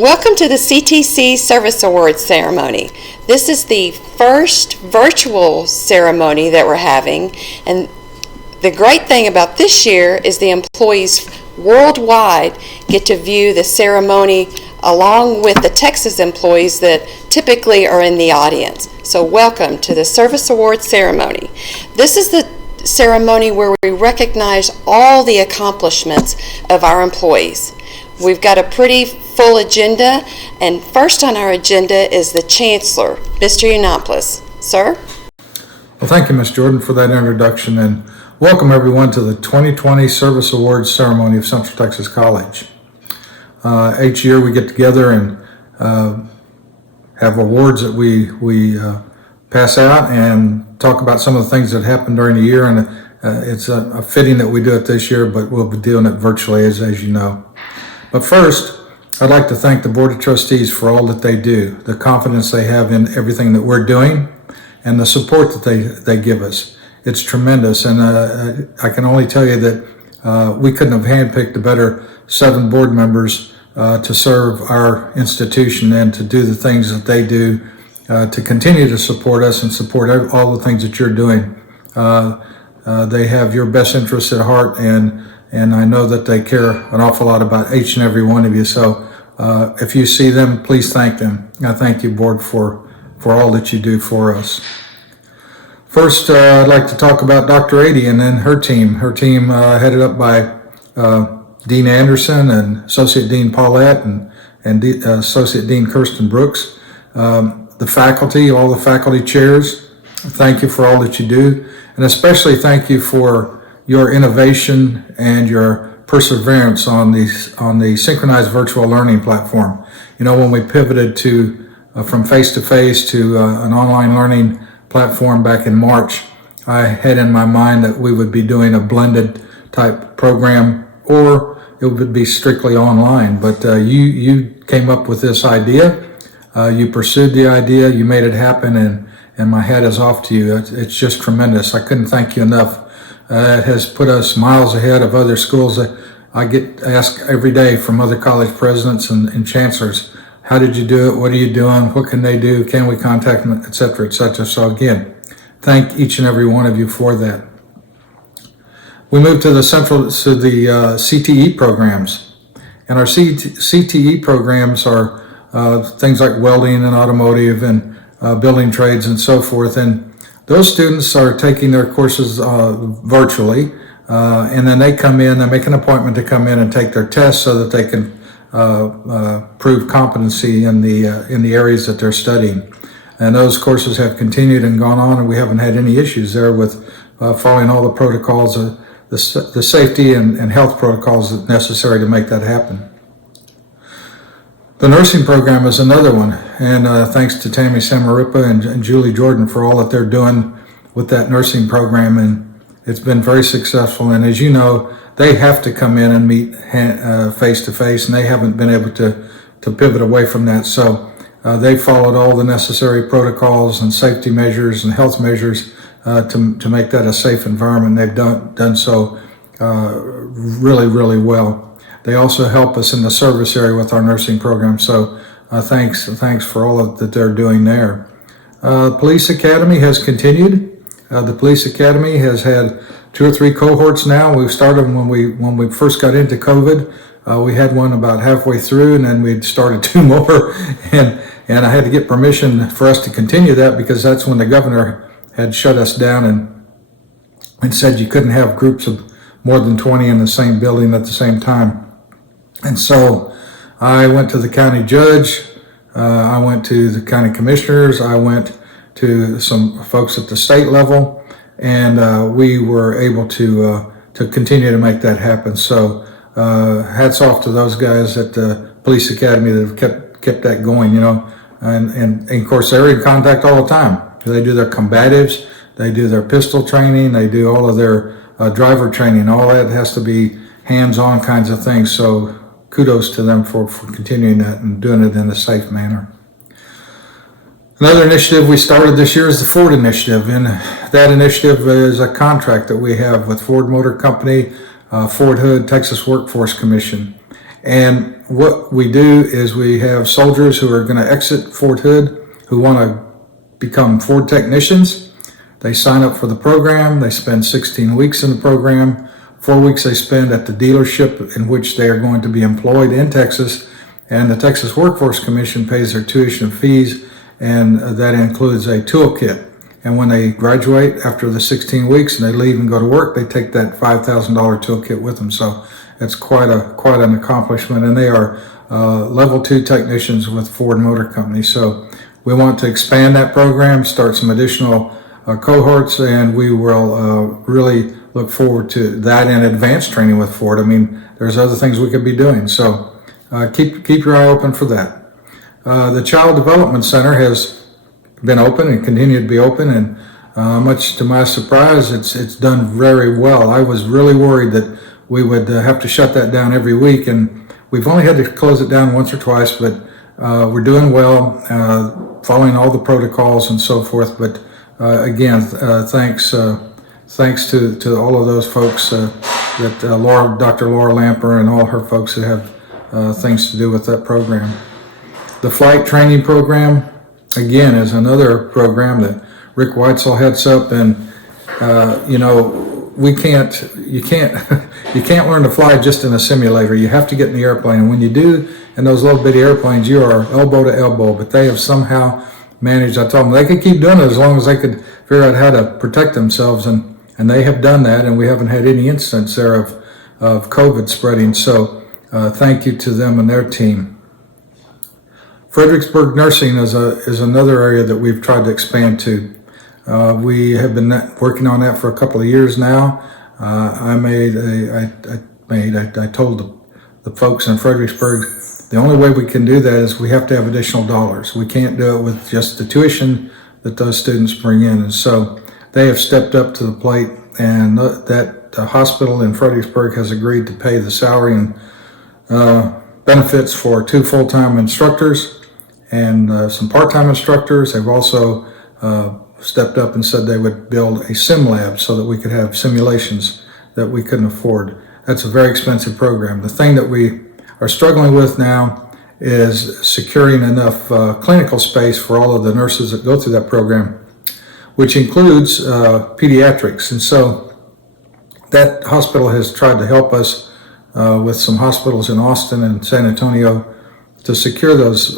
Welcome to the CTC Service Awards ceremony. This is the first virtual ceremony that we're having, and the great thing about this year is the employees worldwide get to view the ceremony along with the Texas employees that typically are in the audience. So welcome to the Service Awards ceremony. This is the ceremony where we recognize all the accomplishments of our employees. We've got a pretty full agenda, and first on our agenda is the Chancellor, Mr. Yiannopoulos. Sir? Well, thank you, Ms. Jordan, for that introduction, and welcome everyone to the 2020 Service Awards ceremony of Central Texas College. Each year we get together and have awards that we pass out and talk about some of the things that happened during the year, and it's a fitting that we do it this year, but we'll be doing it virtually as you know. But first, I'd like to thank the Board of Trustees for all that they do, the confidence they have in everything that we're doing, and the support that they give us. It's tremendous, and I can only tell you that we couldn't have handpicked a better 7 board members to serve our institution and to do the things that they do, to continue to support us and support all the things that you're doing. They have your best interests at heart, and I know that they care an awful lot about each and every one of you. So if you see them, please thank them. I thank you, Board, for all that you do for us. First, I'd like to talk about Dr. Ady and then her team. Her team headed up by Dean Anderson and Associate Dean Paulette and Associate Dean Kirsten Brooks. The faculty, all the faculty chairs, thank you for all that you do. And especially thank you for your innovation and your perseverance on the synchronized virtual learning platform. You know, when we pivoted from face-to-face to an online learning platform back in March, I had in my mind that we would be doing a blended type program, or it would be strictly online. But you came up with this idea, you pursued the idea, you made it happen, and my hat is off to you. It's just tremendous. I couldn't thank you enough. It has put us miles ahead of other schools. I get asked every day from other college presidents and chancellors, how did you do it? What are you doing? What can they do? Can we contact them, et cetera, et cetera. So again, thank each and every one of you for that. We moved to the CTE programs. And our CTE programs are things like welding and automotive and building trades and so forth. And those students are taking their courses virtually, and then they come in, they make an appointment to come in and take their tests so that they can prove competency in the areas that they're studying. And those courses have continued and gone on, and we haven't had any issues there with following all the protocols, the safety and health protocols that are necessary to make that happen. The nursing program is another one, and thanks to Tammy Samaripa and Julie Jordan for all that they're doing with that nursing program, and it's been very successful. And as you know, they have to come in and meet face to face, and they haven't been able to pivot away from that. So they followed all the necessary protocols and safety measures and health measures to make that a safe environment. They've done so really, really well. They also help us in the service area with our nursing program, so thanks for all that they're doing there. Police Academy has continued. The Police Academy has had 2 or 3 cohorts now. We started when we first got into COVID. We had one about halfway through, and then we started 2 more, and I had to get permission for us to continue that because that's when the governor had shut us down and said you couldn't have groups of more than 20 in the same building at the same time. And so I went to the county judge, I went to the county commissioners, I went to some folks at the state level, and we were able to continue to make that happen. So hats off to those guys at the Police Academy that have kept that going, you know. And of course, they're in contact all the time. They do their combatives, they do their pistol training, they do all of their driver training. All that has to be hands-on kinds of things. So kudos to them for continuing that and doing it in a safe manner. Another initiative we started this year is the Ford Initiative, and that initiative is a contract that we have with Ford Motor Company, Fort Hood, Texas Workforce Commission. And what we do is we have soldiers who are going to exit Fort Hood who want to become Ford technicians. They sign up for the program. They spend 16 weeks in the program. 4 weeks they spend at the dealership in which they are going to be employed in Texas. And the Texas Workforce Commission pays their tuition fees, and that includes a toolkit. And when they graduate after the 16 weeks and they leave and go to work, they take that $5,000 toolkit with them. So it's quite an accomplishment. And they are level 2 technicians with Ford Motor Company. So we want to expand that program, start some additional cohorts, and we will really look forward to that and advanced training with Ford. I mean, there's other things we could be doing. So keep your eye open for that. The Child Development Center has been open and continued to be open, and much to my surprise, it's done very well. I was really worried that we would have to shut that down every week, and we've only had to close it down once or twice, but we're doing well, following all the protocols and so forth. But again, thanks to all of those folks, Dr. Laura Lamper and all her folks who have things to do with that program. The flight training program, again, is another program that Rick Weitzel heads up, and you can't learn to fly just in a simulator. You have to get in the airplane, and when you do, in those little bitty airplanes, you are elbow to elbow. But they have somehow managed. I told them they could keep doing it as long as they could figure out how to protect themselves, and they have done that, and we haven't had any instance there of COVID spreading. So thank you to them and their team. Fredericksburg Nursing is another area that we've tried to expand to. We have been working on that for a couple of years now. I told the folks in Fredericksburg, the only way we can do that is we have to have additional dollars. We can't do it with just the tuition that those students bring in. And so they have stepped up to the plate, and that hospital in Fredericksburg has agreed to pay the salary and benefits for 2 full-time instructors and some part-time instructors. They've also stepped up and said they would build a sim lab so that we could have simulations that we couldn't afford. That's a very expensive program. The thing that we are struggling with now is securing enough clinical space for all of the nurses that go through that program, which includes pediatrics. And so that hospital has tried to help us with some hospitals in Austin and San Antonio to secure those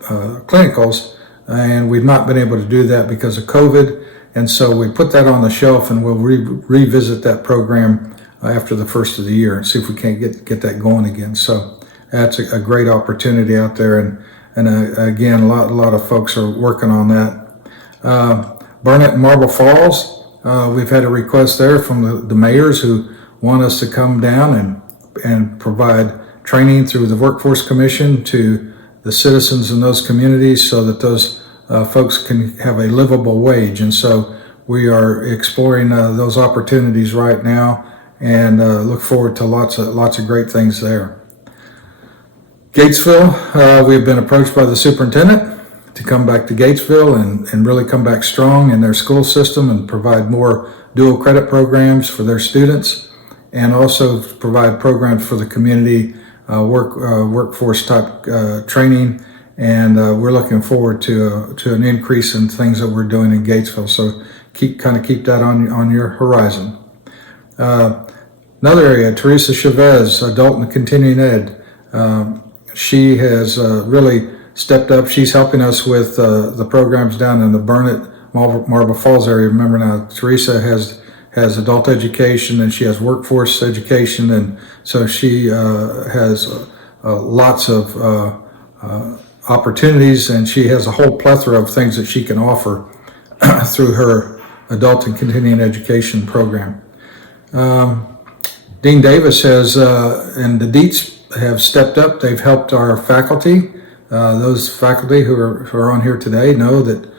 clinicals, and we've not been able to do that because of COVID. And so we put that on the shelf, and we'll revisit that program after the first of the year and see if we can't get that going again. So that's a great opportunity out there, and again, a lot of folks are working on that. Burnett and Marble Falls, we've had a request there from the mayors who want us to come down and provide training through the Workforce Commission to the citizens in those communities so that those folks can have a livable wage. And so we are exploring those opportunities right now, and look forward to lots of great things there. Gatesville, we've been approached by the superintendent to come back to Gatesville and really come back strong in their school system and provide more dual credit programs for their students, and also provide programs for the community workforce type training. And we're looking forward to an increase in things that we're doing in Gatesville. So keep that on your horizon. Another area, Teresa Chavez, adult and continuing ed. She has really stepped up. She's helping us with the programs down in the Burnett, Marble Falls area. Remember now, Teresa has adult education and she has workforce education, and so she has lots of opportunities, and she has a whole plethora of things that she can offer through her adult and continuing education program. Dean Davis and the Deets have stepped up. They've helped our faculty. Those faculty who are on here today know that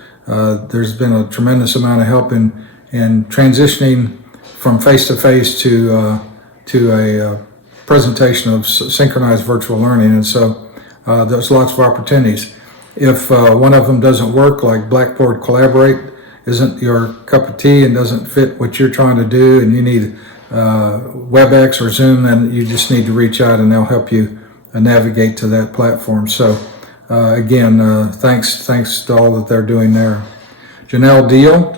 there's been a tremendous amount of help in transitioning from face-to-face to a presentation of synchronized virtual learning. And so there's lots of opportunities. If one of them doesn't work, like Blackboard Collaborate isn't your cup of tea and doesn't fit what you're trying to do, and you need WebEx or Zoom, then you just need to reach out and they'll help you navigate to that platform. So again, thanks to all that they're doing there. Janelle Deal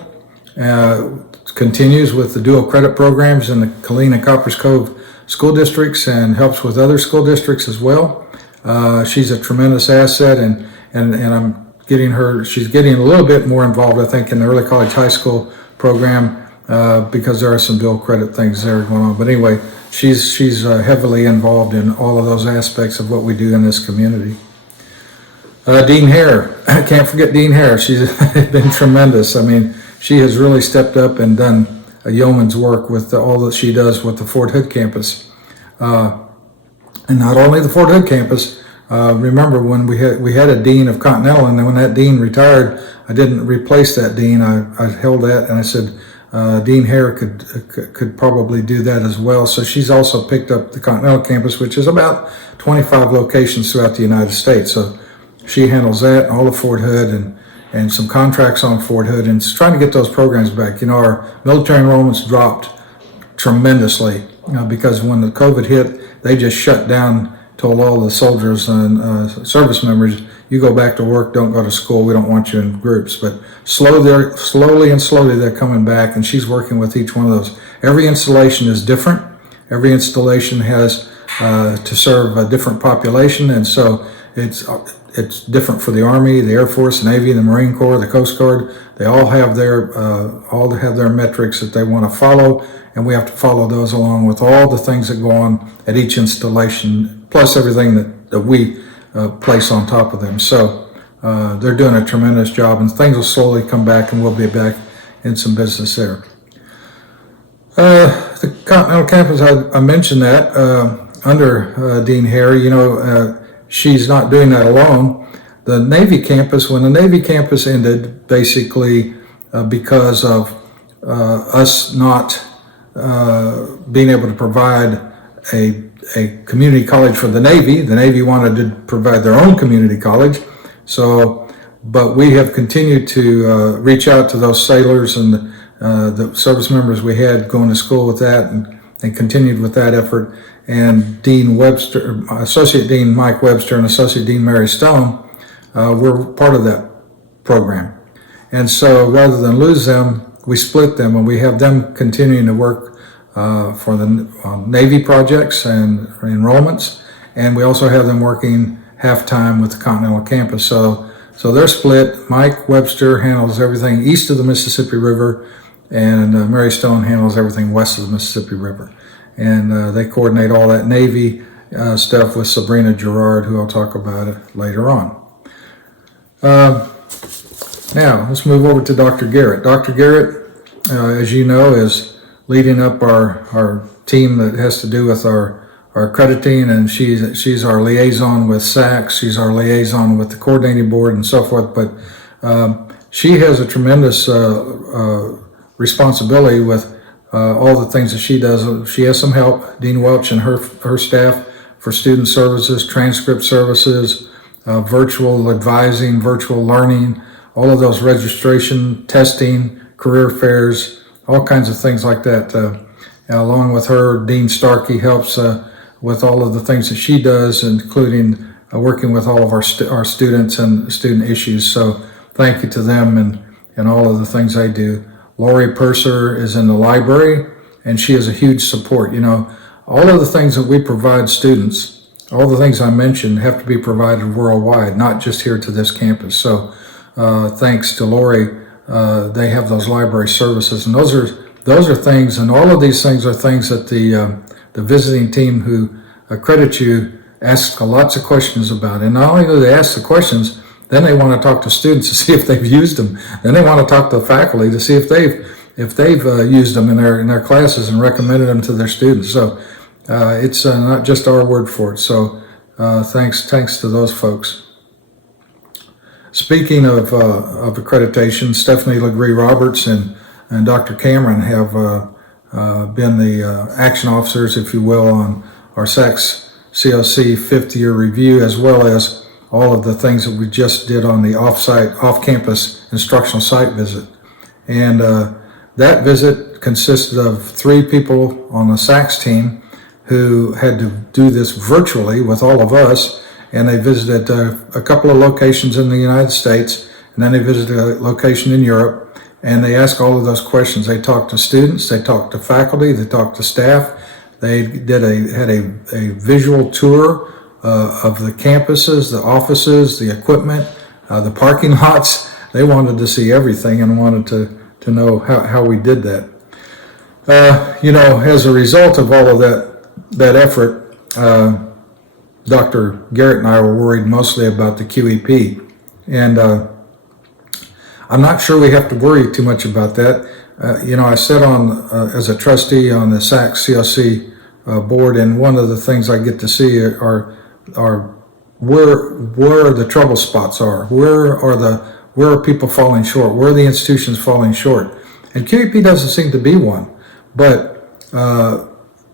continues with the dual credit programs in the Killeen and Coppers Cove school districts and helps with other school districts as well. She's a tremendous asset, and I'm getting her. She's getting a little bit more involved, I think, in the early college high school program because there are some dual credit things there going on. But anyway, she's heavily involved in all of those aspects of what we do in this community. Dean Hare, I can't forget Dean Hare. She's been tremendous. I mean, she has really stepped up and done a yeoman's work with all that she does with the Fort Hood campus. And not only the Fort Hood campus, remember when we had a dean of Continental, and then when that dean retired, I didn't replace that dean. I held that, and I said Dean Hare could probably do that as well. So she's also picked up the Continental campus, which is about 25 locations throughout the United States. So she handles that, all of Fort Hood, and some contracts on Fort Hood, and trying to get those programs back. You know, our military enrollments dropped tremendously, because when the COVID hit, they just shut down, told all the soldiers and service members, you go back to work, don't go to school, we don't want you in groups. But slowly they're coming back, and she's working with each one of those. Every installation is different. Every installation has to serve a different population, and so it's different for the Army, the Air Force, the Navy, the Marine Corps, the Coast Guard. They all have their metrics that they want to follow, and we have to follow those along with all the things that go on at each installation, plus everything that we place on top of them. So they're doing a tremendous job, and things will slowly come back, and we'll be back in some business there. The Continental campus, I mentioned that under Dean Hare. She's not doing that alone. The Navy campus, when the Navy campus ended, basically because of us not being able to provide a community college for the Navy wanted to provide their own community college. So, but we have continued to reach out to those sailors and the service members we had going to school with that, and continued with that effort. And Dean Webster, Associate Dean Mike Webster, and Associate Dean Mary Stone were part of that program. And so rather than lose them, we split them, and we have them continuing to work for the Navy projects and enrollments, and we also have them working half-time with the Continental campus. So they're split. Mike Webster handles everything east of the Mississippi River, and Mary Stone handles everything west of the Mississippi River. And they coordinate all that Navy stuff with Sabrina Gerard, who I'll talk about it later on. Now, let's move over to Dr. Garrett. Dr. Garrett, as you know, is leading up our team that has to do with our accrediting, and she's our liaison with SACS, she's our liaison with the coordinating board and so forth. But she has a tremendous responsibility with all the things that she does. She has some help, Dean Welch and her staff, for student services, transcript services, virtual advising, virtual learning, all of those registration, testing, career fairs, all kinds of things like that. Along with her, Dean Starkey helps with all of the things that she does, including working with all of our students and student issues. So thank you to them and all of the things they do. Lori Purser is in the library, and she is a huge support. All of the things that we provide students, all the things I mentioned, have to be provided worldwide, not just here to this campus. So thanks to Lori, they have those library services, and those are things, and all of these things are things that the visiting team who accredit you asks lots of questions about. And not only do they ask the questions, then they want to talk to students to see if they've used them. Then they want to talk to the faculty to see if they've used them in their classes and recommended them to their students. So it's not just our word for it. So thanks to those folks. Speaking of accreditation, Stephanie Legree Roberts and Dr. Cameron have been the action officers, if you will, on our SACS COC 5th year review, as well as all of the things that we just did on the off-campus instructional site visit. And that visit consisted of 3 people on the SACS team who had to do this virtually with all of us, and they visited a couple of locations in the United States, and then they visited a location in Europe, and they asked all of those questions. They talked to students, they talked to faculty, they talked to staff. They had a visual tour of the campuses, the offices, the equipment, the parking lots. They wanted to see everything and wanted to know how we did that. As a result of all of that effort, Dr. Garrett and I were worried mostly about the QEP. And I'm not sure we have to worry too much about that. I sat on as a trustee on the SAC COC board, and one of the things I get to see are where the trouble spots are. Where are people falling short? Where are the institutions falling short? And QEP doesn't seem to be one, but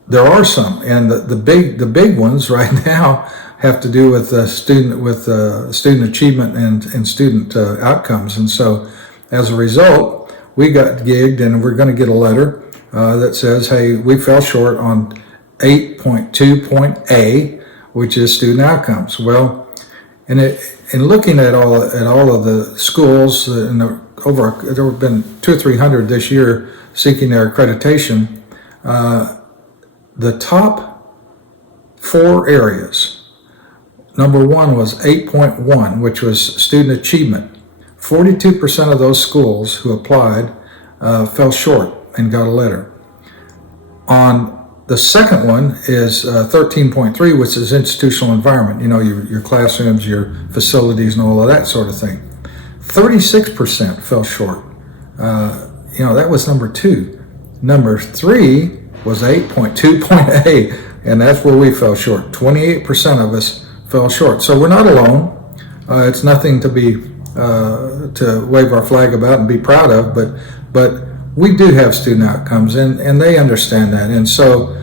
there are some, and the big ones right now have to do with student achievement and student outcomes. And so, as a result, we got gigged, and we're going to get a letter that says, "Hey, we fell short on 8.2.A, which is student outcomes." Well, in looking at all of the schools, there have been 200 or 300 this year seeking their accreditation. The top 4 areas. Number 1 was 8.1, which was student achievement. 42% of those schools who applied fell short and got a letter. On the second one is 13.3, which is institutional environment, your classrooms, your facilities, and all of that sort of thing. 36% fell short. That was number 2. Number 3 was 8.2.A, and that's where we fell short. 28% of us fell short. So we're not alone. It's nothing to wave our flag about and be proud of, but we do have student outcomes, and they understand that. And so,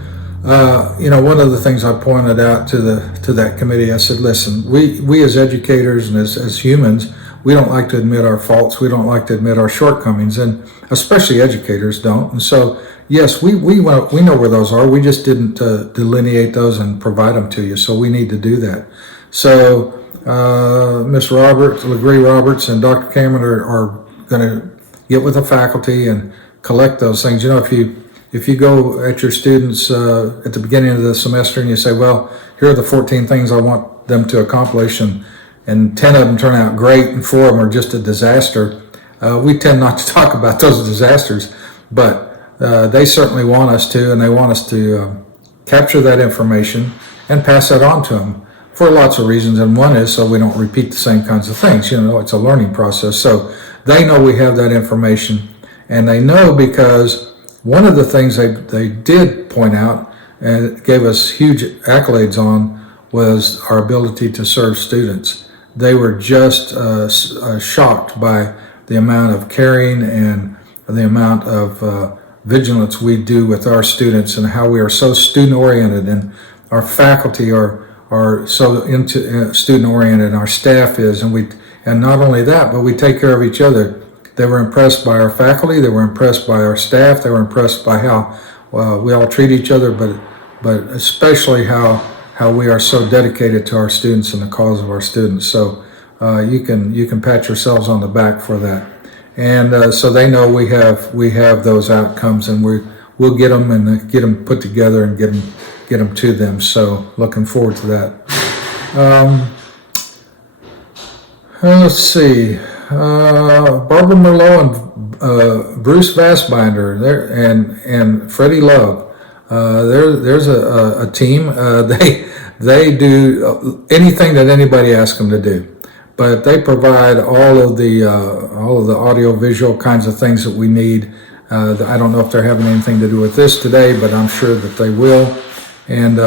one of the things I pointed out to that committee, I said, listen, we as educators and as humans, we don't like to admit our faults. We don't like to admit our shortcomings, and especially educators don't. And so, yes, we know where those are. We just didn't delineate those and provide them to you. So we need to do that. So Ms. Legree Roberts and Dr. Cameron are going to get with the faculty and collect those things. If you go at your students at the beginning of the semester and you say, well, here are the 14 things I want them to accomplish, and 10 of them turn out great and 4 of them are just a disaster, we tend not to talk about those disasters, but they certainly want us to, and they want us to capture that information and pass that on to them for lots of reasons. And one is so we don't repeat the same kinds of things. It's a learning process. So they know we have that information, and they know because one of the things they did point out and gave us huge accolades on was our ability to serve students. They were just shocked by the amount of caring and the amount of vigilance we do with our students, and how we are so student oriented, and our faculty are so into student oriented, and our staff is, and not only that, but we take care of each other. They were impressed by our faculty, they were impressed by our staff, they were impressed by how we all treat each other, but especially how we are so dedicated to our students and the cause of our students. So you can pat yourselves on the back for that. And so they know we have those outcomes, and we'll get them and get them put together and get them to them. So looking forward to that. Let's see. Barbara Merlot and Bruce Vassbinder and Freddie Love. There's a team. They do anything that anybody asks them to do. But they provide all of the audio visual kinds of things that we need. I don't know if they're having anything to do with this today, but I'm sure that they will. And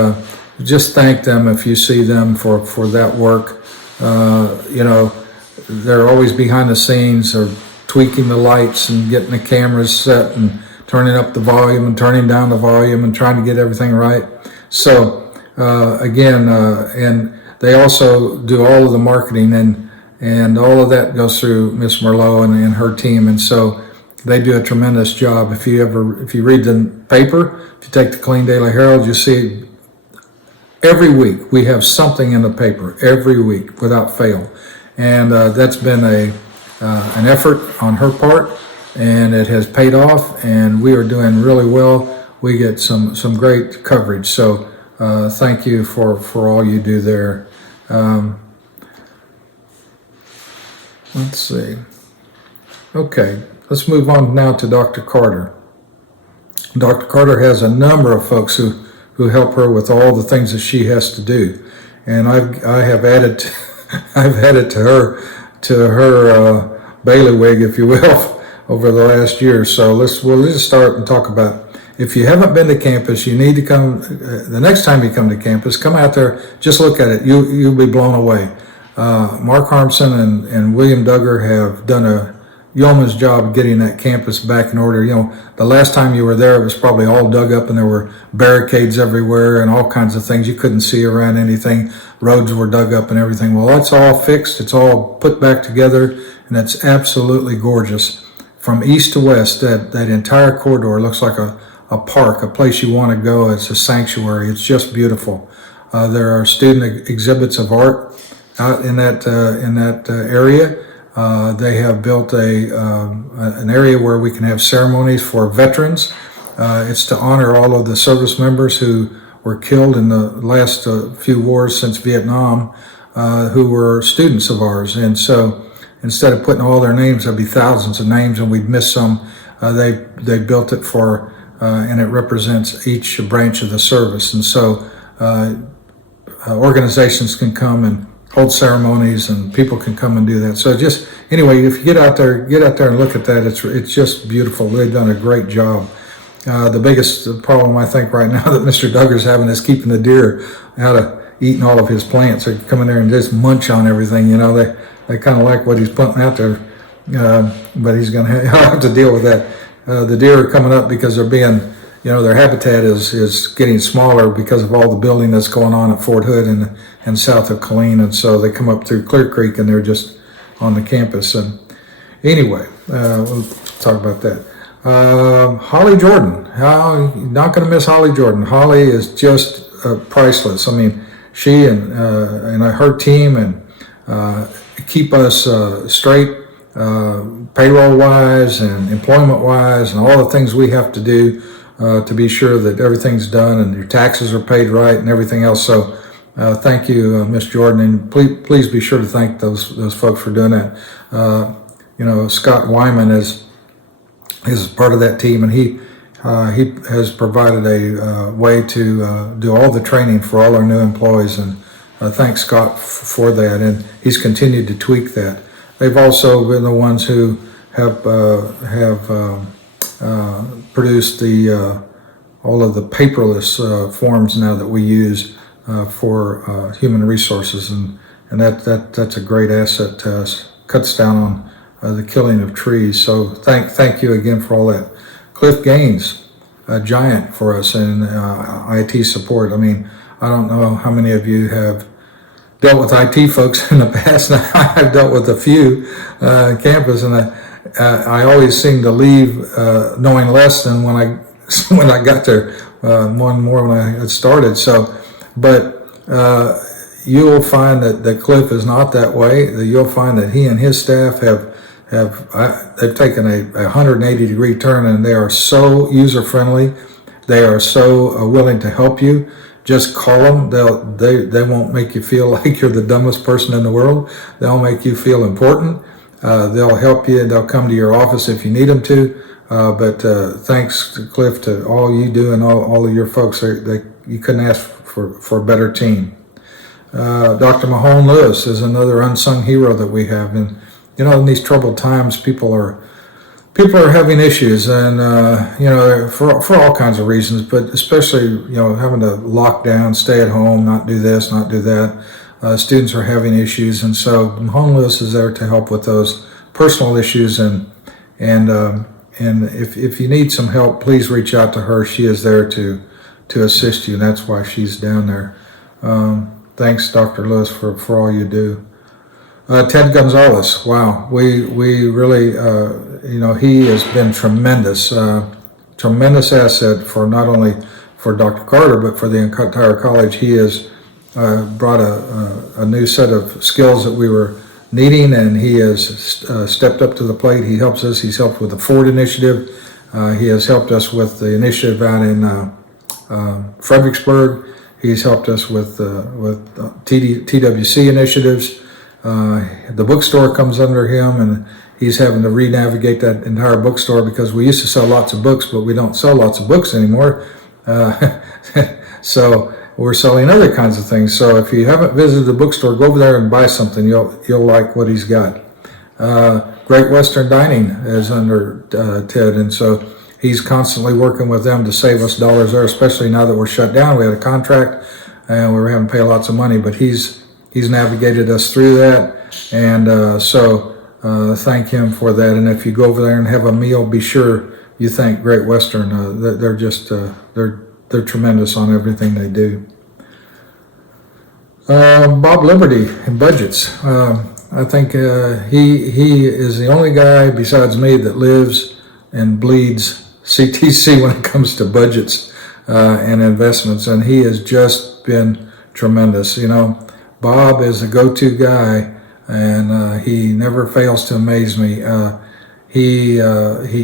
just thank them if you see them for that work. They're always behind the scenes, or tweaking the lights and getting the cameras set and turning up the volume and turning down the volume and trying to get everything right. So and they also do all of the marketing, and all of that goes through Miss Merlot and her team. And so they do a tremendous job. If you read the paper, if you take the Killeen Daily Herald, you see every week we have something in the paper every week without fail, and that's been an effort on her part, and it has paid off, and we are doing really well. We get some great coverage, so thank you for all you do there. Let's see. Okay, let's move on now to Dr. Carter. Dr. Carter has a number of folks who help her with all the things that she has to do, and I have added I've added to her bailiwick, if you will, over the last year. So we'll just start and talk about, if you haven't been to campus, you need to come. The next time you come to campus, come out there, just look at it. You'll be blown away. Mark Harmson and William Duggar have done a yeoman's job getting that campus back in order. You know, the last time you were there, it was probably all dug up and there were barricades everywhere and all kinds of things. You couldn't see around anything. Roads were dug up and everything. Well, that's all fixed. It's all put back together, and it's absolutely gorgeous. From east to west, that entire corridor looks like a park, a place you want to go. It's a sanctuary. It's just beautiful. There are student exhibits of art out in that area. They have built an area where we can have ceremonies for veterans. It's to honor all of the service members who were killed in the last few wars since Vietnam, who were students of ours. And so instead of putting all their names, there'd be thousands of names and we'd miss some. They built it for, and it represents each branch of the service. And so organizations can come and hold ceremonies, and people can come and do that. So just anyway, if you get out there and look at that. It's just beautiful. They've done a great job. The biggest problem I think right now that Mr. Duggar's having is keeping the deer out of eating all of his plants. They come in there and just munch on everything. You know, they kind of like what he's putting out there, but he's going to have to deal with that. The deer are coming up because they're being, their habitat is getting smaller because of all the building that's going on at Fort Hood and south of Killeen, and so they come up through Clear Creek and they're just on the campus. And anyway, we'll talk about that. Holly Jordan, you're not going to miss Holly Jordan. Holly is just priceless. I mean, she and her team and keep us straight, payroll-wise and employment-wise, and all the things we have to do to be sure that everything's done and your taxes are paid right and everything else. So thank you, Ms. Jordan, and please be sure to thank those folks for doing that. Scott Wyman is part of that team, and he has provided a way to do all the training for all our new employees, and thank Scott for that, and he's continued to tweak that. They've also been the ones who have produced all of the paperless forms now that we use for human resources, and that's a great asset to us. Cuts down on the killing of trees. So thank you again for all that. Cliff Gaines, a giant for us in IT support. I mean, I don't know how many of you have dealt with IT folks in the past. I've dealt with a few campus, and I always seem to leave knowing less than when I got there, more when I had started. So, but you'll find that Cliff is not that way. You'll find that he and his staff they've taken a 180-degree turn, and they are so user-friendly. They are so willing to help you. Just call them. They won't make you feel like you're the dumbest person in the world. They'll make you feel important. They'll help you. They'll come to your office if you need them to. But thanks to Cliff, to all you do and all of your folks. You couldn't ask for a better team. Dr. Mahone Lewis is another unsung hero that we have. And in these troubled times, people are having issues, and for all kinds of reasons, but especially having to lock down, stay at home, not do this, not do that. Students are having issues, and so Mahone Lewis is there to help with those personal issues, and if you need some help, please reach out to her. She is there to assist you, and that's why she's down there. Thanks, Dr. Lewis, for all you do. Ted Gonzalez, wow, we really, he has been tremendous asset for not only for Dr. Carter, but for the entire college. He is brought a new set of skills that we were needing, and he has stepped up to the plate. He helps us. He's helped with the Ford initiative. He has helped us with the initiative out in Fredericksburg. He's helped us with TWC initiatives. The bookstore comes under him, and he's having to re-navigate that entire bookstore because we used to sell lots of books, but we don't sell lots of books anymore. So we're selling other kinds of things. So if you haven't visited the bookstore, go over there and buy something. You'll like what he's got. Great Western Dining is under Ted, and so he's constantly working with them to save us dollars there, especially now that we're shut down. We had a contract and we were having to pay lots of money, but he's navigated us through that, and so thank him for that. And if you go over there and have a meal, be sure you thank Great Western. They're just they're tremendous on everything they do. Bob Liberty in budgets. I think he is the only guy besides me that lives and bleeds CTC when it comes to budgets and investments, and he has just been tremendous. You know, Bob is a go-to guy, and he never fails to amaze me. He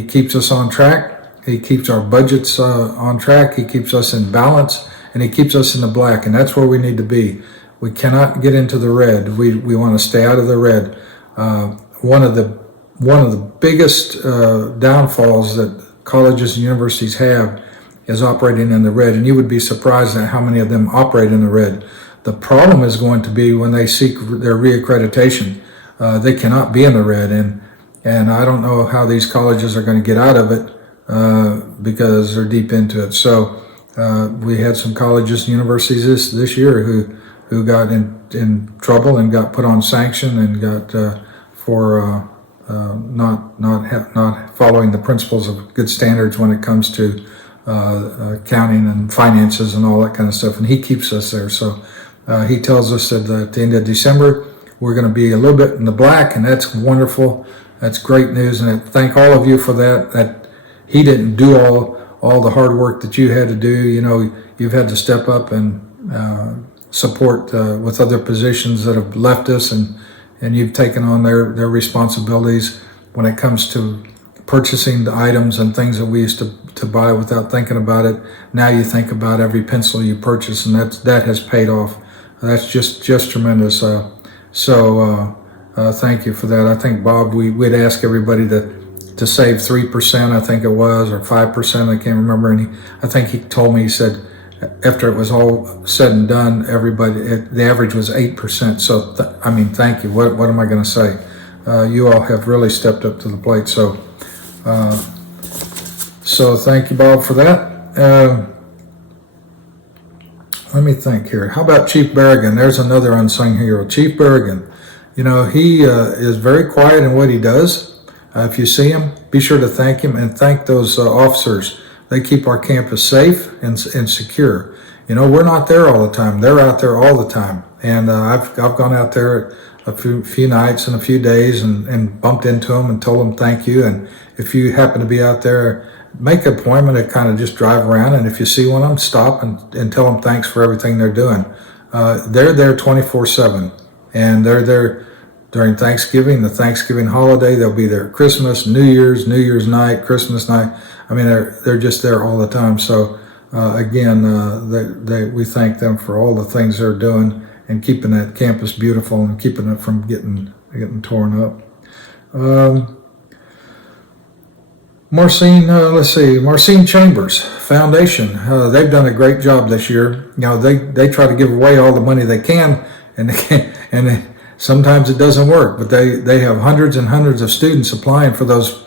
keeps us on track. He keeps our budgets on track. He keeps us in balance, and he keeps us in the black, and that's where we need to be. We cannot get into the red. We want to stay out of the red. One of the biggest downfalls that colleges and universities have is operating in the red, and you would be surprised at how many of them operate in the red. The problem is going to be when they seek their reaccreditation. They cannot be in the red, and I don't know how these colleges are going to get out of it because they're deep into it. So we had some colleges and universities this year who got in trouble and got put on sanction and got for not following the principles of good standards when it comes to accounting and finances and all that kind of stuff. And he keeps us there. So he tells us that at the end of December we're going to be a little bit in the black, and that's wonderful. That's great news, and I thank all of you for that. That he didn't do all the hard work that you had to do. You know, you've had to step up and support with other positions that have left us, and you've taken on their responsibilities when it comes to purchasing the items and things that we used to buy without thinking about it. Now you think about every pencil you purchase, and that has paid off. That's just tremendous. So thank you for that. I think, Bob, we'd ask everybody to save 3%, I think it was, or 5%, I can't remember. And I think he told me, he said, after it was all said and done, the average was 8%. So, I mean, thank you. What am I going to say? You all have really stepped up to the plate. So thank you, Bob, for that. Let me think here. How about Chief Berrigan? There's another unsung hero. Chief Berrigan. You know, he is very quiet in what he does. If you see him, be sure to thank him and thank those officers. They keep our campus safe and secure. You know, we're not there all the time. They're out there all the time. And I've gone out there a few nights and a few days and bumped into them and told them thank you. And if you happen to be out there, make an appointment to kind of just drive around. And if you see one of them, stop and tell them thanks for everything they're doing. They're there 24/7. And they're there during Thanksgiving, the Thanksgiving holiday. They'll be there at Christmas, New Year's night, Christmas night. I mean, they're just there all the time. So again, we thank them for all the things they're doing and keeping that campus beautiful and keeping it from getting torn up. Marcine Chambers Foundation. They've done a great job this year. You know, they try to give away all the money they can, and sometimes it doesn't work. But they have hundreds and hundreds of students applying for those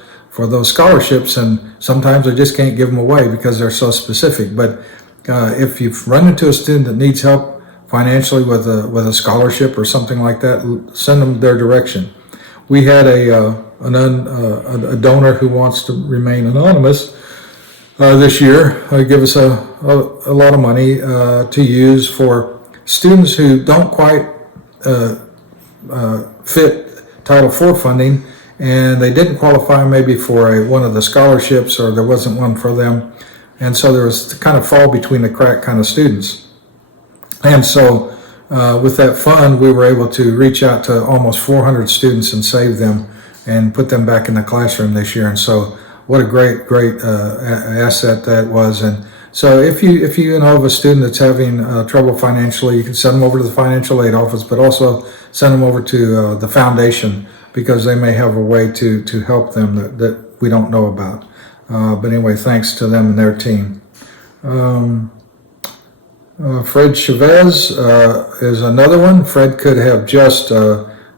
scholarships, and sometimes they just can't give them away because they're so specific. But if you've run into a student that needs help financially with a scholarship or something like that, send them their direction. We had a donor who wants to remain anonymous this year give us a lot of money to use for students who don't quite fit Title IV funding, and they didn't qualify maybe for one of the scholarships, or there wasn't one for them, and so there was kind of fall between the crack kind of students. And so with that fund, we were able to reach out to almost 400 students and save them and put them back in the classroom this year. And so, what a great asset that was. And so, if you know of a student that's having trouble financially, you can send them over to the financial aid office, but also send them over to the foundation, because they may have a way to help them that we don't know about. But anyway, thanks to them and their team. Fred Chavez is another one. Fred could have just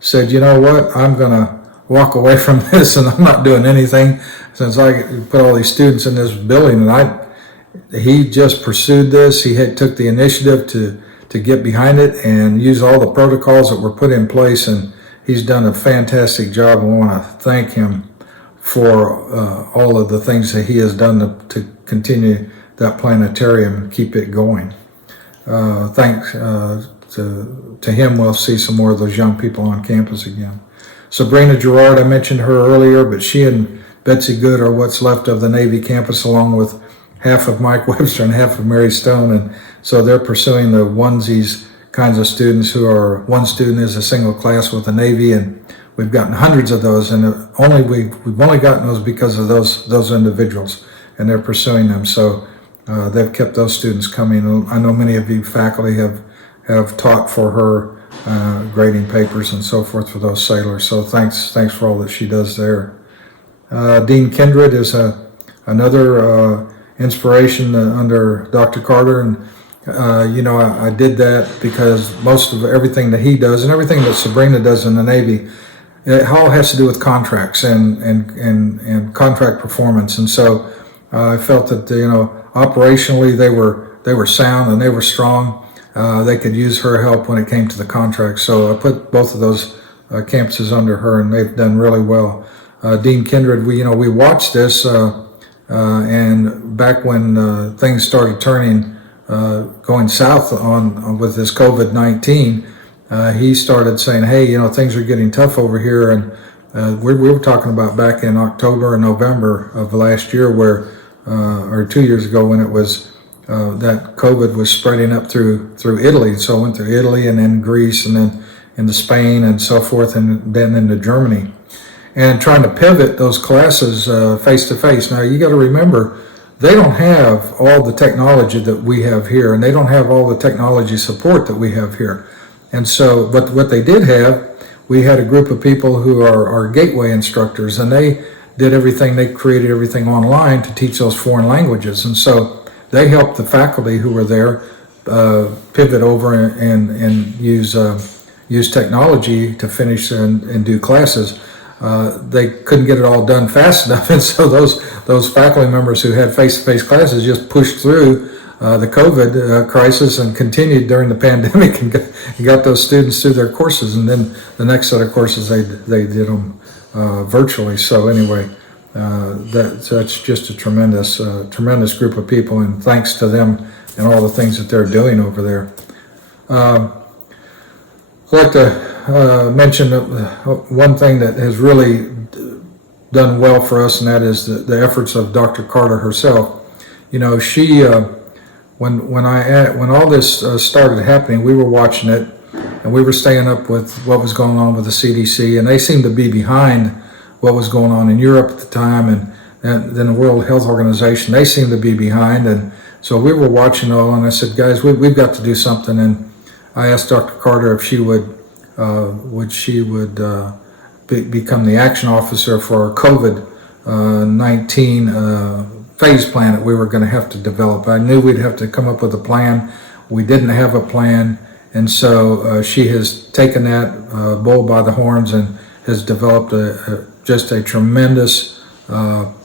said, you know what, I'm going to walk away from this and I'm not doing anything, since I put all these students in this building. And he just pursued this. He took the initiative to get behind it and use all the protocols that were put in place. And he's done a fantastic job. I want to thank him for all of the things that he has done to continue that planetarium and keep it going. Thanks to him, we'll see some more of those young people on campus again. Sabrina Gerard, I mentioned her earlier, but she and Betsy Good are what's left of the Navy campus, along with half of Mike Webster and half of Mary Stone. And so they're pursuing the onesies kinds of students who are, one student is a single class with the Navy, and we've gotten hundreds of those, and we've only gotten those because of those individuals, and they're pursuing them. So they've kept those students coming. I know many of you faculty have taught for her, grading papers and so forth for those sailors. So thanks for all that she does there. Dean Kindred is another inspiration under Dr. Carter, and I did that because most of everything that he does and everything that Sabrina does in the Navy, it all has to do with contracts and contract performance. And so I felt that operationally they were sound and they were strong. They could use her help when it came to the contract. So I put both of those campuses under her, and they've done really well. Dean Kindred, we watched this, and back when things started turning, going south on with this COVID-19, he started saying, hey, things are getting tough over here. And we were talking about back in October and November of last year, or 2 years ago, when it was that COVID was spreading up through Italy. So I went through Italy and then Greece and then into Spain and so forth, and then into Germany, and trying to pivot those classes face to face. Now you got to remember, they don't have all the technology that we have here, and they don't have all the technology support that we have here. And so, but what they did have, we had a group of people who are gateway instructors, and they did everything. They created everything online to teach those foreign languages, and so they helped the faculty who were there pivot over and use technology to finish and do classes. They couldn't get it all done fast enough, and so those faculty members who had face-to-face classes just pushed through the COVID crisis and continued during the pandemic and got those students through their courses. And then the next set of courses they did them virtually. So anyway, that's just a tremendous group of people, and thanks to them and all the things that they're doing over there. I'd like to mention one thing that has really done well for us, and that is the efforts of Dr. Carter herself. She when all this started happening, we were watching it, and we were staying up with what was going on with the CDC, and they seemed to be behind what was going on in Europe at the time, and then the World Health Organization, they seemed to be behind. And so we were watching all, and I said, guys, we've got to do something. And I asked Dr. Carter if she would become the action officer for our COVID-19 phase plan that we were going to have to develop. I knew we'd have to come up with a plan. We didn't have a plan, and so she has taken that bull by the horns and has developed just a tremendous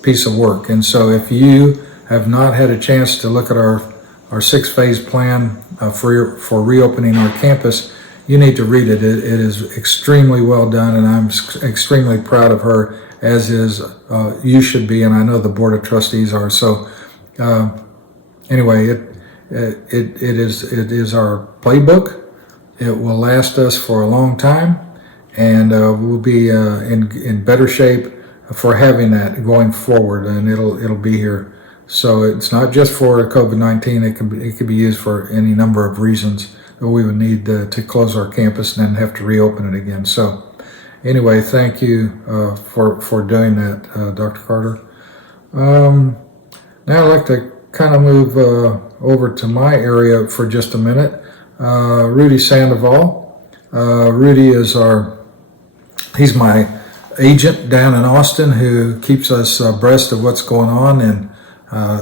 piece of work. And so if you have not had a chance to look at our 6-phase plan for reopening our campus, you need to read it. It is extremely well done, and I'm extremely proud of her, as is you should be, and I know the Board of Trustees are. So anyway, it is our playbook. It will last us for a long time, and we'll be in better shape for having that going forward, and it'll be here. So it's not just for COVID-19. It can be used for any number of reasons we would need to close our campus and then have to reopen it again. So anyway, thank you for doing that, Dr. Carter. Now I'd like to kind of move over to my area for just a minute. Rudy Sandoval. Rudy is he's my agent down in Austin who keeps us abreast of what's going on in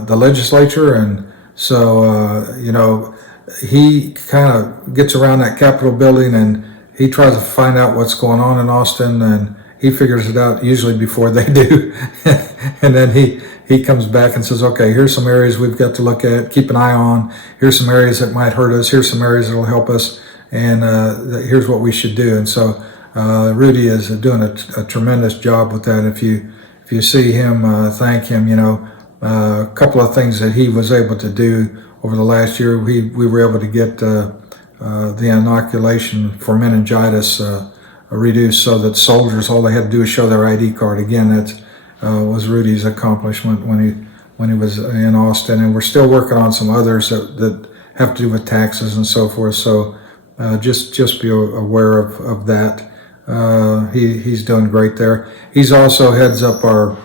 the legislature. And so, he kind of gets around that Capitol building and he tries to find out what's going on in Austin, and he figures it out usually before they do. And then he comes back and says, okay, here's some areas we've got to look at, keep an eye on. Here's some areas that might hurt us. Here's some areas that will help us. And here's what we should do. And so Rudy is doing a tremendous job with that. If you see him, thank him. A couple of things that he was able to do over the last year. We were able to get the inoculation for meningitis reduced so that soldiers, all they had to do is show their ID card. Again, that was Rudy's accomplishment when he was in Austin. And we're still working on some others that have to do with taxes and so forth. So just be aware of that. He's doing great there. He's also heads up our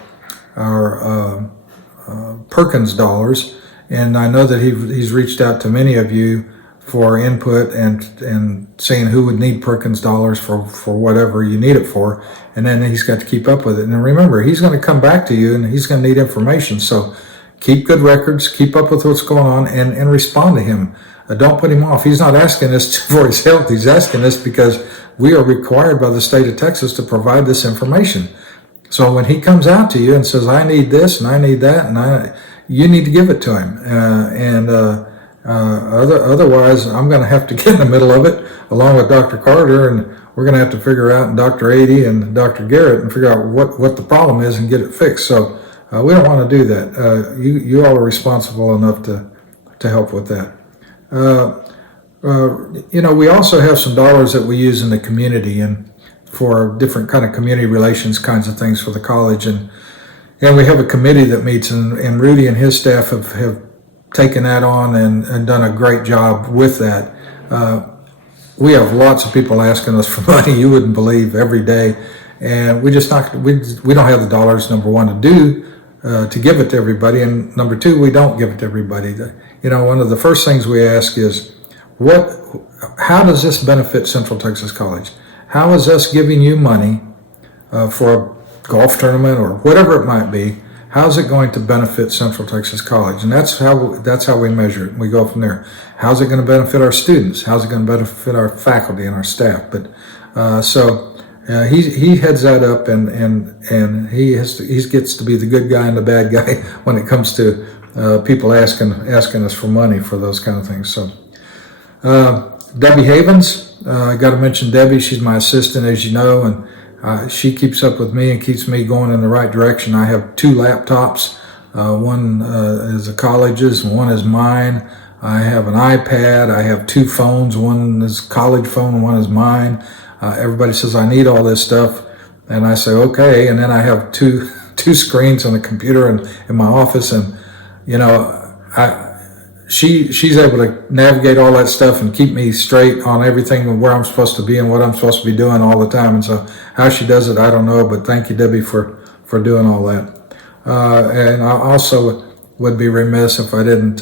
Perkins dollars, and I know that he's reached out to many of you for input and seeing who would need Perkins dollars for whatever you need it for, and then he's got to keep up with it. And remember, he's going to come back to you and he's going to need information. So keep good records, keep up with what's going on, and respond to him. Don't put him off. He's not asking this for his health. He's asking this because we are required by the state of Texas to provide this information. So when he comes out to you and says, I need this and I need that, and you need to give it to him. Otherwise, I'm going to have to get in the middle of it along with Dr. Carter, and we're going to have to figure out, and Dr. Adie and Dr. Garrett, and figure out what the problem is and get it fixed. So we don't want to do that. You all are responsible enough to help with that. We also have some dollars that we use in the community and for different kind of community relations kinds of things for the college. And we have a committee that meets, and Rudy and his staff have taken that on and done a great job with that. We have lots of people asking us for money you wouldn't believe every day, and we don't have the dollars, number one, to give it to everybody, and number two, we don't give it to everybody. One of the first things we ask is, how does this benefit Central Texas College? How is us giving you money for a golf tournament or whatever it might be? How's it going to benefit Central Texas College? And that's how we measure it. We go from there. How's it going to benefit our students? How's it going to benefit our faculty and our staff? But he heads that up, and he gets to be the good guy and the bad guy when it comes to people asking us for money for those kind of things. So Debbie Havens. I got to mention Debbie. She's my assistant, as you know, and she keeps up with me and keeps me going in the right direction. I have 2 laptops. One is the college's, and one is mine. I have an iPad. I have 2 phones. One is college phone, and one is mine. Everybody says I need all this stuff, and I say okay. And then I have two screens on the computer in my office, and she's able to navigate all that stuff and keep me straight on everything and where I'm supposed to be and what I'm supposed to be doing all the time. And so how she does it, I don't know, but thank you, Debbie, for doing all that. And I also would be remiss if I didn't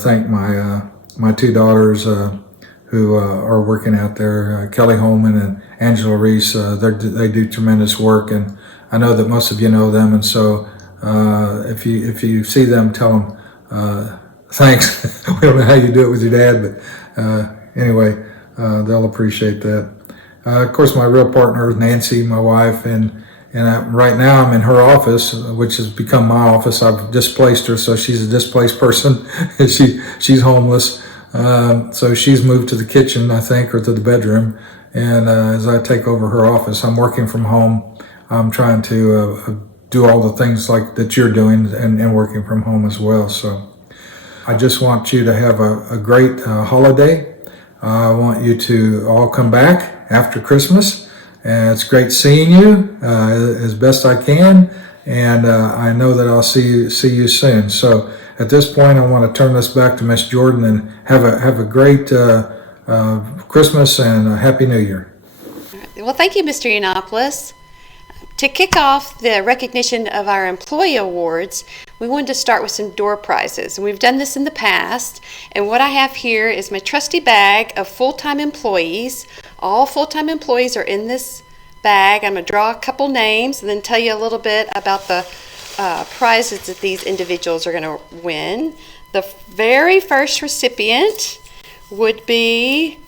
thank my 2 daughters who are working out there, Kelly Holman and Angela Reese. They do tremendous work, and I know that most of you know them. And so if you see them, tell them thanks. We don't know how you do it with your dad, but anyway, they'll appreciate that. Of course, my real partner is Nancy, my wife, and right now I'm in her office, which has become my office. I've displaced her, so she's a displaced person. She's homeless, so she's moved to the kitchen, I think, or to the bedroom. And as I take over her office, I'm working from home. I'm trying to do all the things like that you're doing, and working from home as well. So I just want you to have a great holiday. I want you to all come back after Christmas. And it's great seeing you as best I can. And I know that I'll see you soon. So at this point, I want to turn this back to Miss Jordan and have a great Christmas and a Happy New Year. Well, thank you, Mr. Yiannopoulos. To kick off the recognition of our employee awards, we wanted to start with some door prizes. And we've done this in the past. And what I have here is my trusty bag of full-time employees. All full-time employees are in this bag. I'm going to draw a couple names and then tell you a little bit about the prizes that these individuals are going to win. The very first recipient would be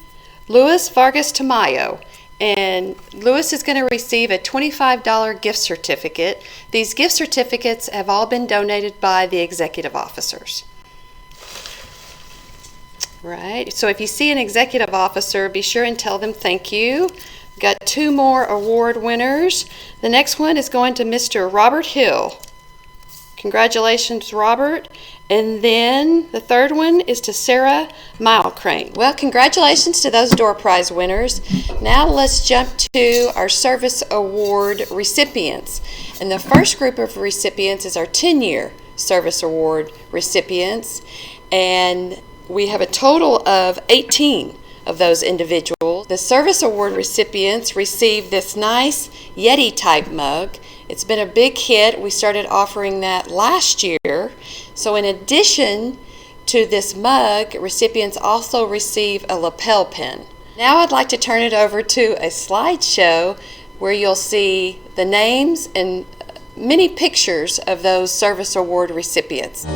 Luis Vargas Tamayo. And Luis is going to receive a $25 gift certificate. These gift certificates have all been donated by the executive officers. Right, so if you see an executive officer, be sure and tell them thank you. We've got two more award winners. The next one is going to Mr. Robert Hill. Congratulations, Robert. And then the third one is to Sarah Milecrane. Well, congratulations to those door prize winners. Now let's jump to our service award recipients. And the first group of recipients is our 10-year service award recipients. And we have a total of 18 of those individuals. The service award recipients received this nice Yeti type mug. It's been a big hit. We started offering that last year. So in addition to this mug, recipients also receive a lapel pin. Now I'd like to turn it over to a slideshow where you'll see the names and many pictures of those service award recipients.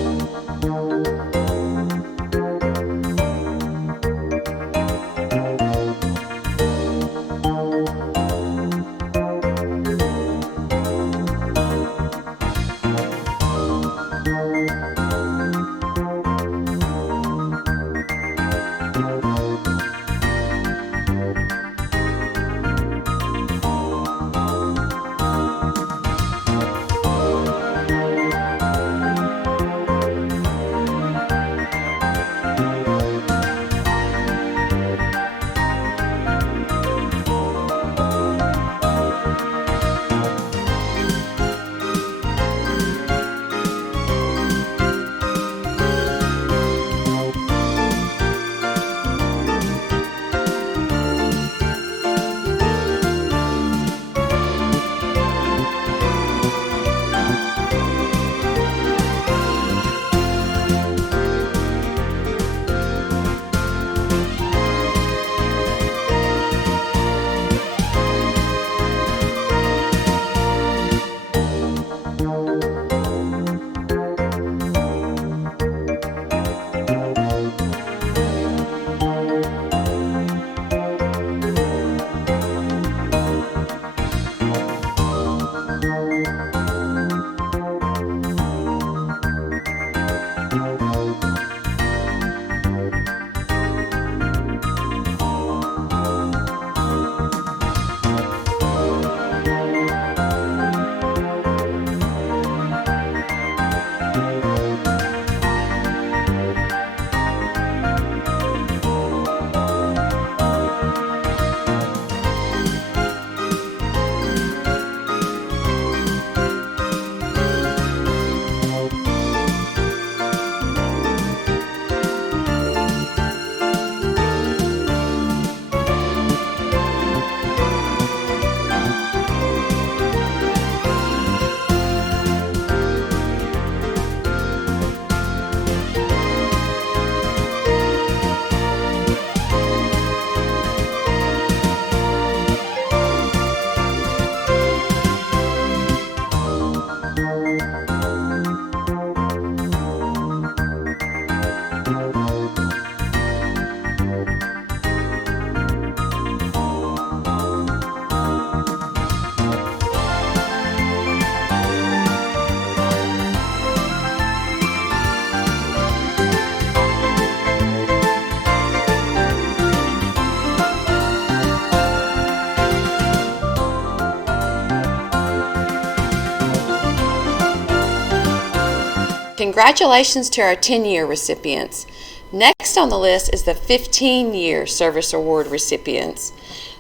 Congratulations to our 10-year recipients. Next on the list is the 15-year service award recipients.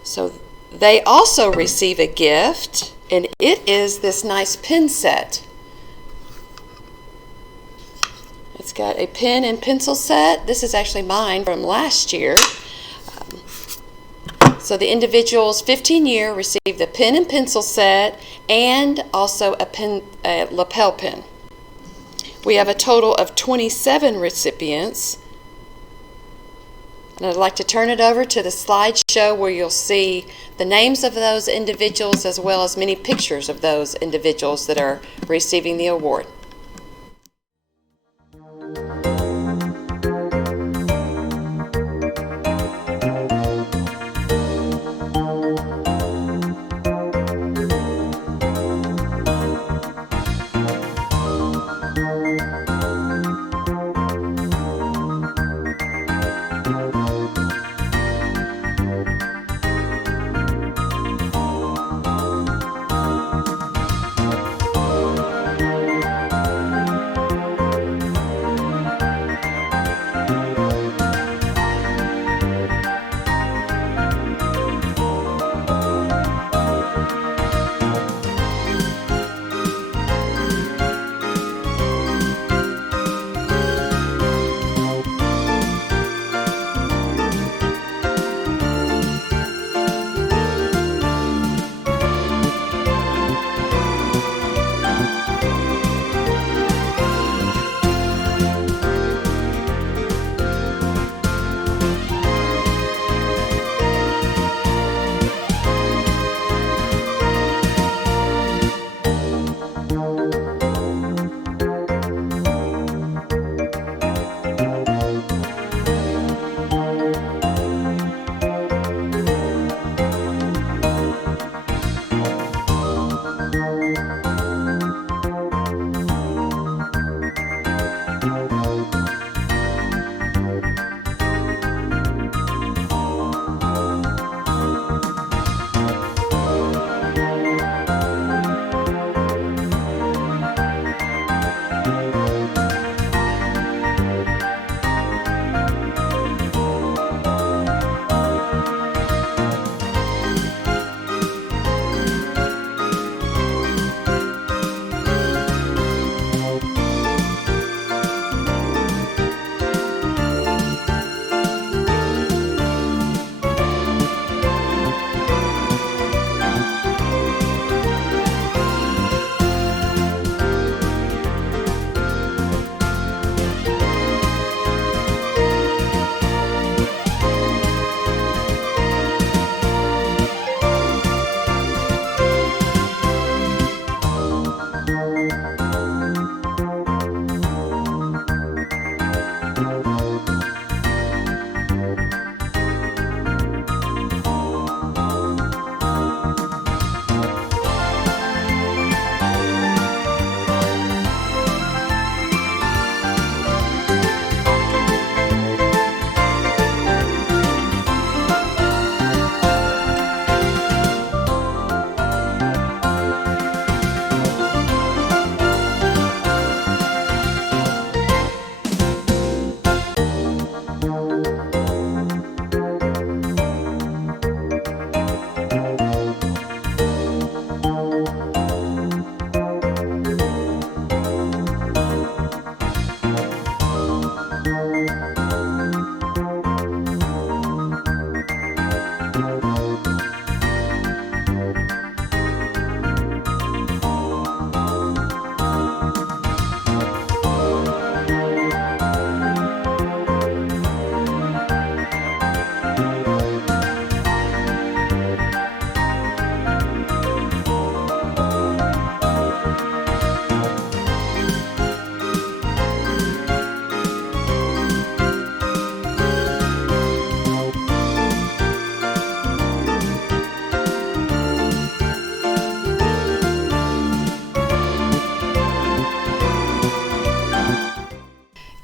So they also receive a gift, and it is this nice pen set. It's got a pen and pencil set. This is actually mine from last year. So the individuals 15-year received the pen and pencil set and also a lapel pen. We have a total of 27 recipients. And I'd like to turn it over to the slideshow where you'll see the names of those individuals as well as many pictures of those individuals that are receiving the award.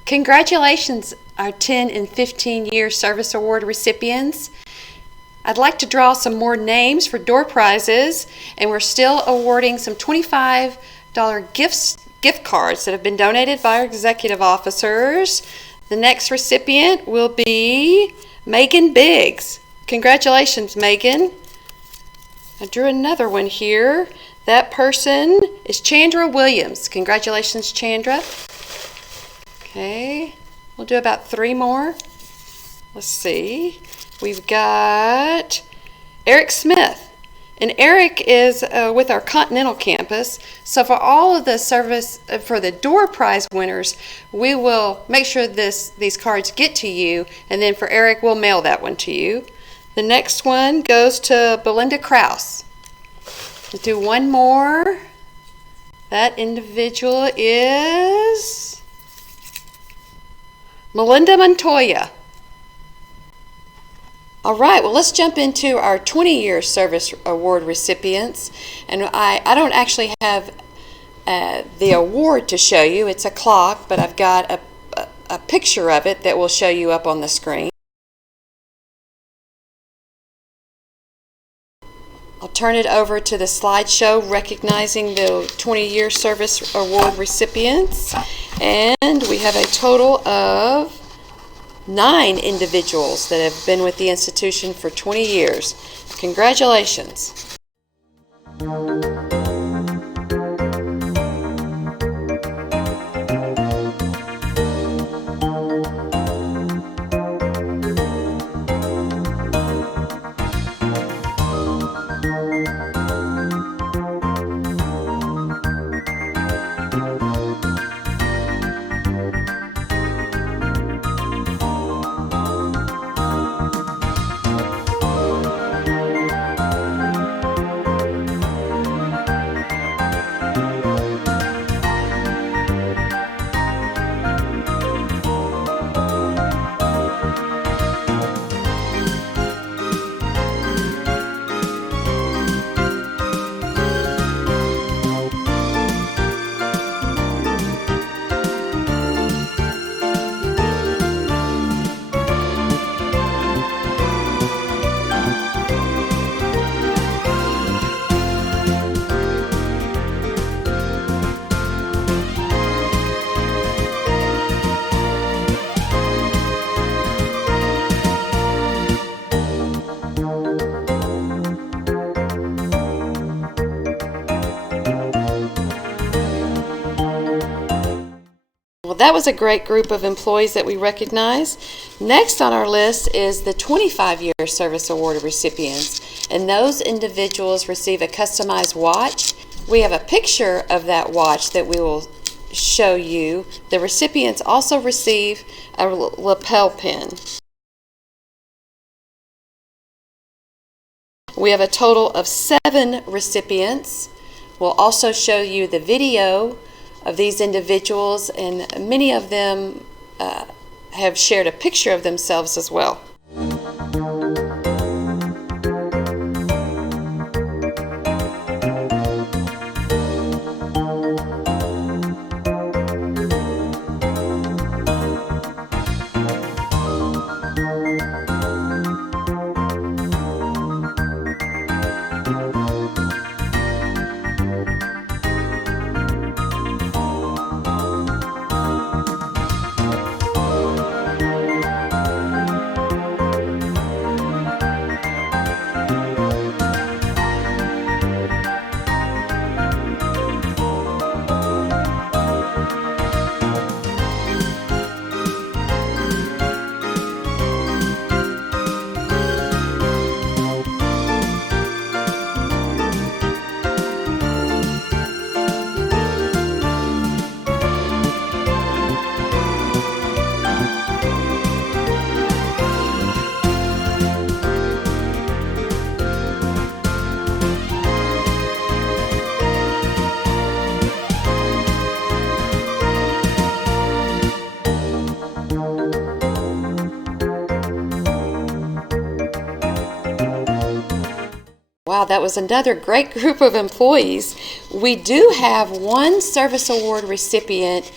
Congratulations, our 10 and 15-year Service Award recipients. I'd like to draw some more names for door prizes, and we're still awarding some $25 gift cards that have been donated by our executive officers. The next recipient will be Megan Biggs. Congratulations, Megan. I drew another one here. That person is Chandra Williams. Congratulations, Chandra. Okay, we'll do about 3 more. Let's see. We've got Eric Smith. And Eric is with our Continental campus. So for all of the service, for the door prize winners, we will make sure these cards get to you, and then for Eric, we'll mail that one to you. The next one goes to Belinda Krause. Let's do one more. That individual is Melinda Montoya. All right, well, let's jump into our 20-year service award recipients. And I don't actually have the award to show you. It's a clock, but I've got a picture of it that will show you up on the screen. I'll turn it over to the slideshow recognizing the 20-year service award recipients. And we have a total of 9 individuals that have been with the institution for 20 years. Congratulations. Well, that was a great group of employees that we recognize. Next on our list is the 25-year service award recipients, and those individuals receive a customized watch. We have a picture of that watch that we will show you. The recipients also receive a lapel pin. We have a total of 7 recipients. We'll also show you the video of these individuals, and many of them have shared a picture of themselves as well. Wow, that was another great group of employees. We do have one service award recipient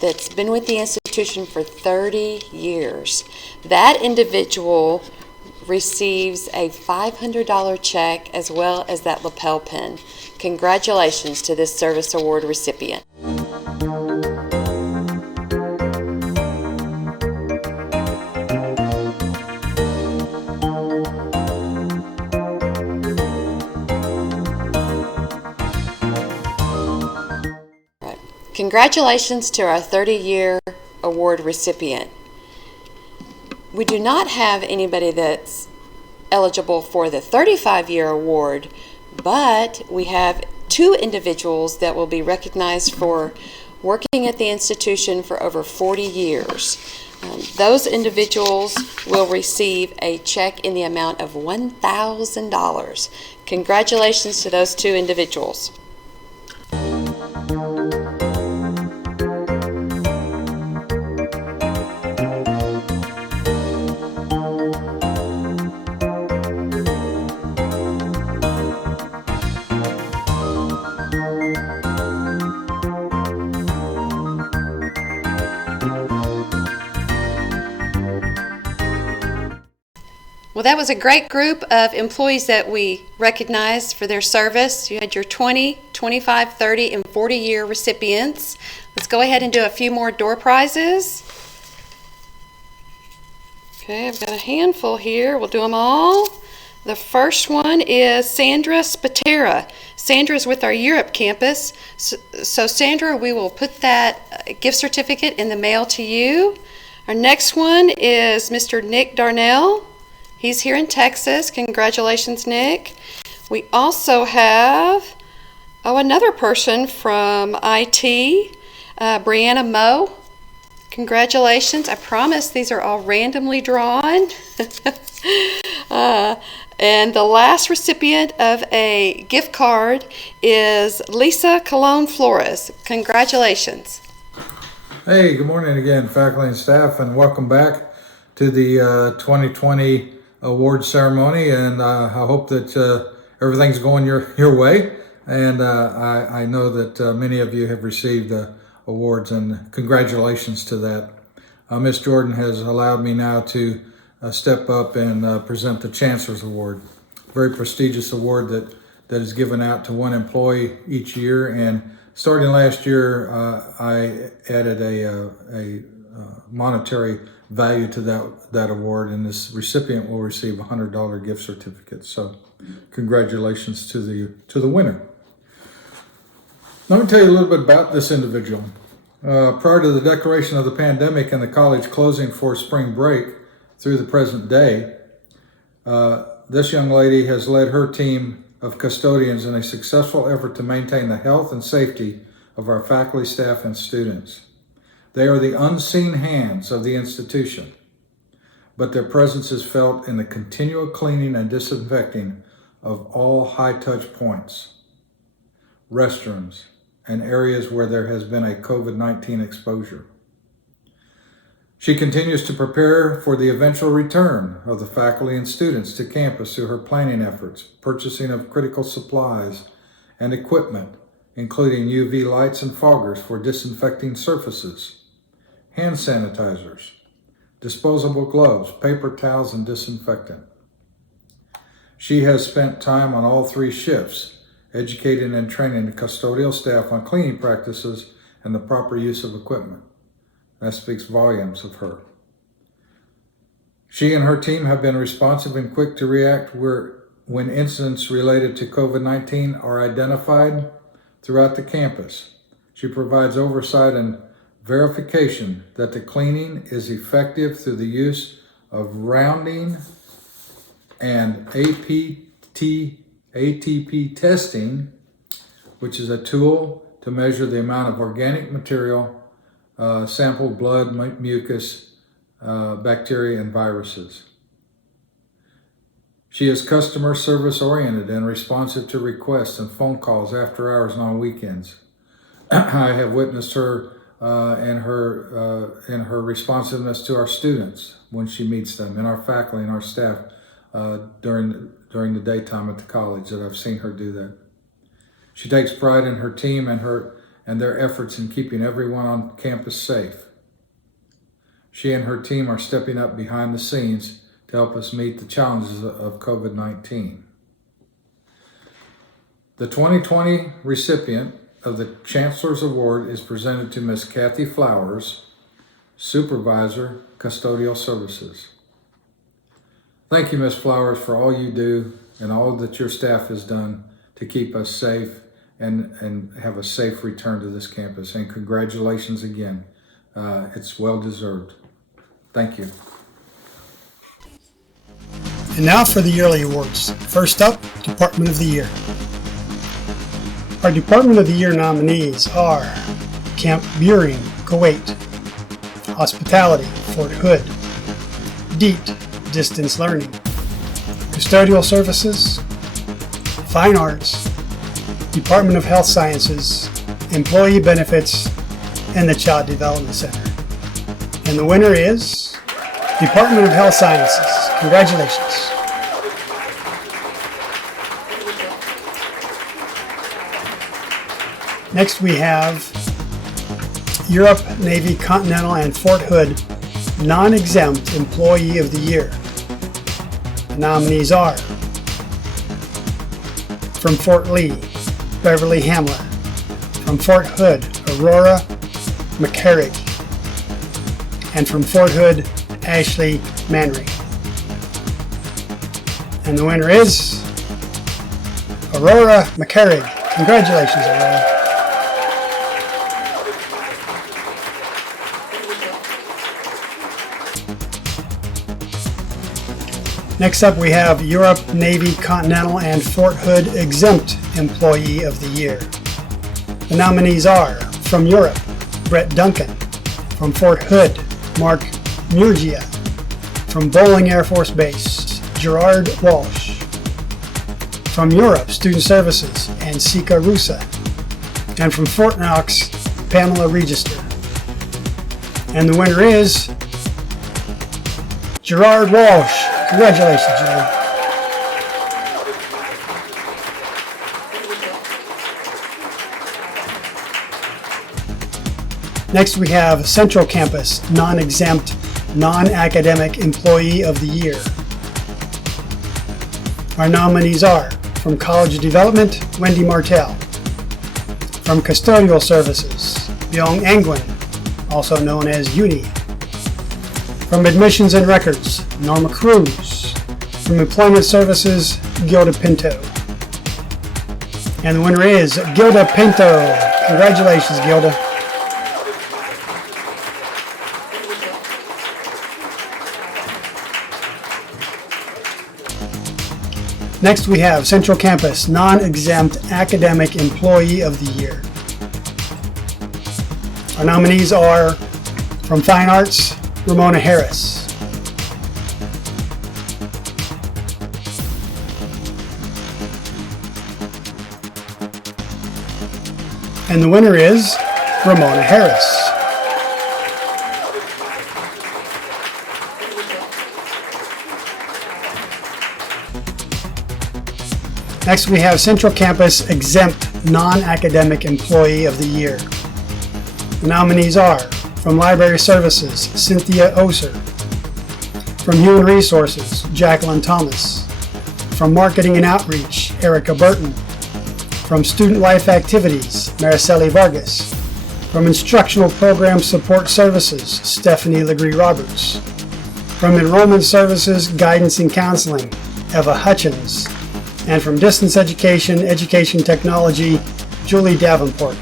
that's been with the institution for 30 years. That individual receives a $500 check as well as that lapel pin. Congratulations to this service award recipient. Congratulations to our 30-year award recipient. We do not have anybody that's eligible for the 35-year award, but we have 2 individuals that will be recognized for working at the institution for over 40 years. Those individuals will receive a check in the amount of $1,000. Congratulations to those 2 individuals. Well, that was a great group of employees that we recognized for their service. You had your 20, 25, 30, and 40-year recipients. Let's go ahead and do a few more door prizes. Okay, I've got a handful here. We'll do them all. The first one is Sandra Spatera. Sandra is with our Europe campus. So Sandra, we will put that gift certificate in the mail to you. Our next one is Mr. Nick Darnell. He's here in Texas. Congratulations, Nick. We also have, another person from IT, Brianna Moe. Congratulations. I promise these are all randomly drawn. And the last recipient of a gift card is Lisa Colon Flores. Congratulations. Hey, good morning again, faculty and staff, and welcome back to the 2020 award ceremony. And I hope that everything's going your way. And I know that many of you have received awards, and congratulations to that. Ms. Jordan has allowed me now to step up and present the Chancellor's Award, a very prestigious award that is given out to one employee each year. And starting last year, I added a monetary value to that award, and this recipient will receive a $100 gift certificate. So congratulations to the winner. Let me tell you a little bit about this individual. Prior to the declaration of the pandemic and the college closing for spring break through the present day, this young lady has led her team of custodians in a successful effort to maintain the health and safety of our faculty, staff, and students. They are the unseen hands of the institution, but their presence is felt in the continual cleaning and disinfecting of all high-touch points, restrooms, and areas where there has been a COVID-19 exposure. She continues to prepare for the eventual return of the faculty and students to campus through her planning efforts, purchasing of critical supplies and equipment, including UV lights and foggers for disinfecting surfaces, hand sanitizers, disposable gloves, paper towels, and disinfectant. She has spent time on all 3 shifts, educating and training the custodial staff on cleaning practices and the proper use of equipment. That speaks volumes of her. She and her team have been responsive and quick to react when incidents related to COVID-19 are identified throughout the campus. She provides oversight and verification that the cleaning is effective through the use of rounding and ATP testing, which is a tool to measure the amount of organic material, sampled blood, mucus, bacteria, and viruses. She is customer service oriented and responsive to requests and phone calls after hours and on weekends. I have witnessed her in her responsiveness to our students when she meets them, and our faculty and our staff during the daytime at the college, that I've seen her do that. She takes pride in her team and their efforts in keeping everyone on campus safe. She and her team are stepping up behind the scenes to help us meet the challenges of COVID-19. The 2020 recipient of the Chancellor's Award is presented to Ms. Kathy Flowers, Supervisor, Custodial Services. Thank you, Ms. Flowers, for all you do and all that your staff has done to keep us safe and have a safe return to this campus. And congratulations again. It's well deserved. Thank you. And now for the yearly awards. First up, Department of the Year. Our Department of the Year nominees are Camp Buehring, Kuwait; Hospitality, Fort Hood; DEET, Distance Learning; Custodial Services; Fine Arts; Department of Health Sciences; Employee Benefits; and the Child Development Center. And the winner is Department of Health Sciences. Congratulations. Next we have Europe, Navy, Continental, and Fort Hood Non-Exempt Employee of the Year. The nominees are from Fort Lee, Beverly Hamler; from Fort Hood, Aurora McCarrig; and from Fort Hood, Ashley Manry. And the winner is Aurora McCarrig. Congratulations, Aurora. Next up we have Europe, Navy, Continental, and Fort Hood Exempt Employee of the Year. The nominees are from Europe, Brett Duncan; from Fort Hood, Mark Murgia; from Bowling Air Force Base, Gerard Walsh; from Europe, Student Services, and Sika Rusa; and from Fort Knox, Pamela Register. And the winner is Gerard Walsh. Congratulations, Gerard. Next we have Central Campus Non-Exempt Non-Academic Employee of the Year. Our nominees are from College Development, Wendy Martell; from Custodial Services, Byung Angwin, also known as Uni; from Admissions and Records, Norma Cruz; from Employment Services, Gilda Pinto. And the winner is Gilda Pinto. Congratulations, Gilda. Next we have Central Campus Non-Exempt Academic Employee of the Year. Our nominees are from Fine Arts, Ramona Harris; and the winner is Ramona Harris. Next we have Central Campus Exempt Non-Academic Employee of the Year. The nominees are from Library Services, Cynthia Oser; from Human Resources, Jacqueline Thomas; from Marketing and Outreach, Erica Burton; from Student Life Activities, Mariceli Vargas; from Instructional Program Support Services, Stephanie Legree Roberts; from Enrollment Services, Guidance and Counseling, Eva Hutchins; and from Distance Education, Education Technology, Julie Davenport.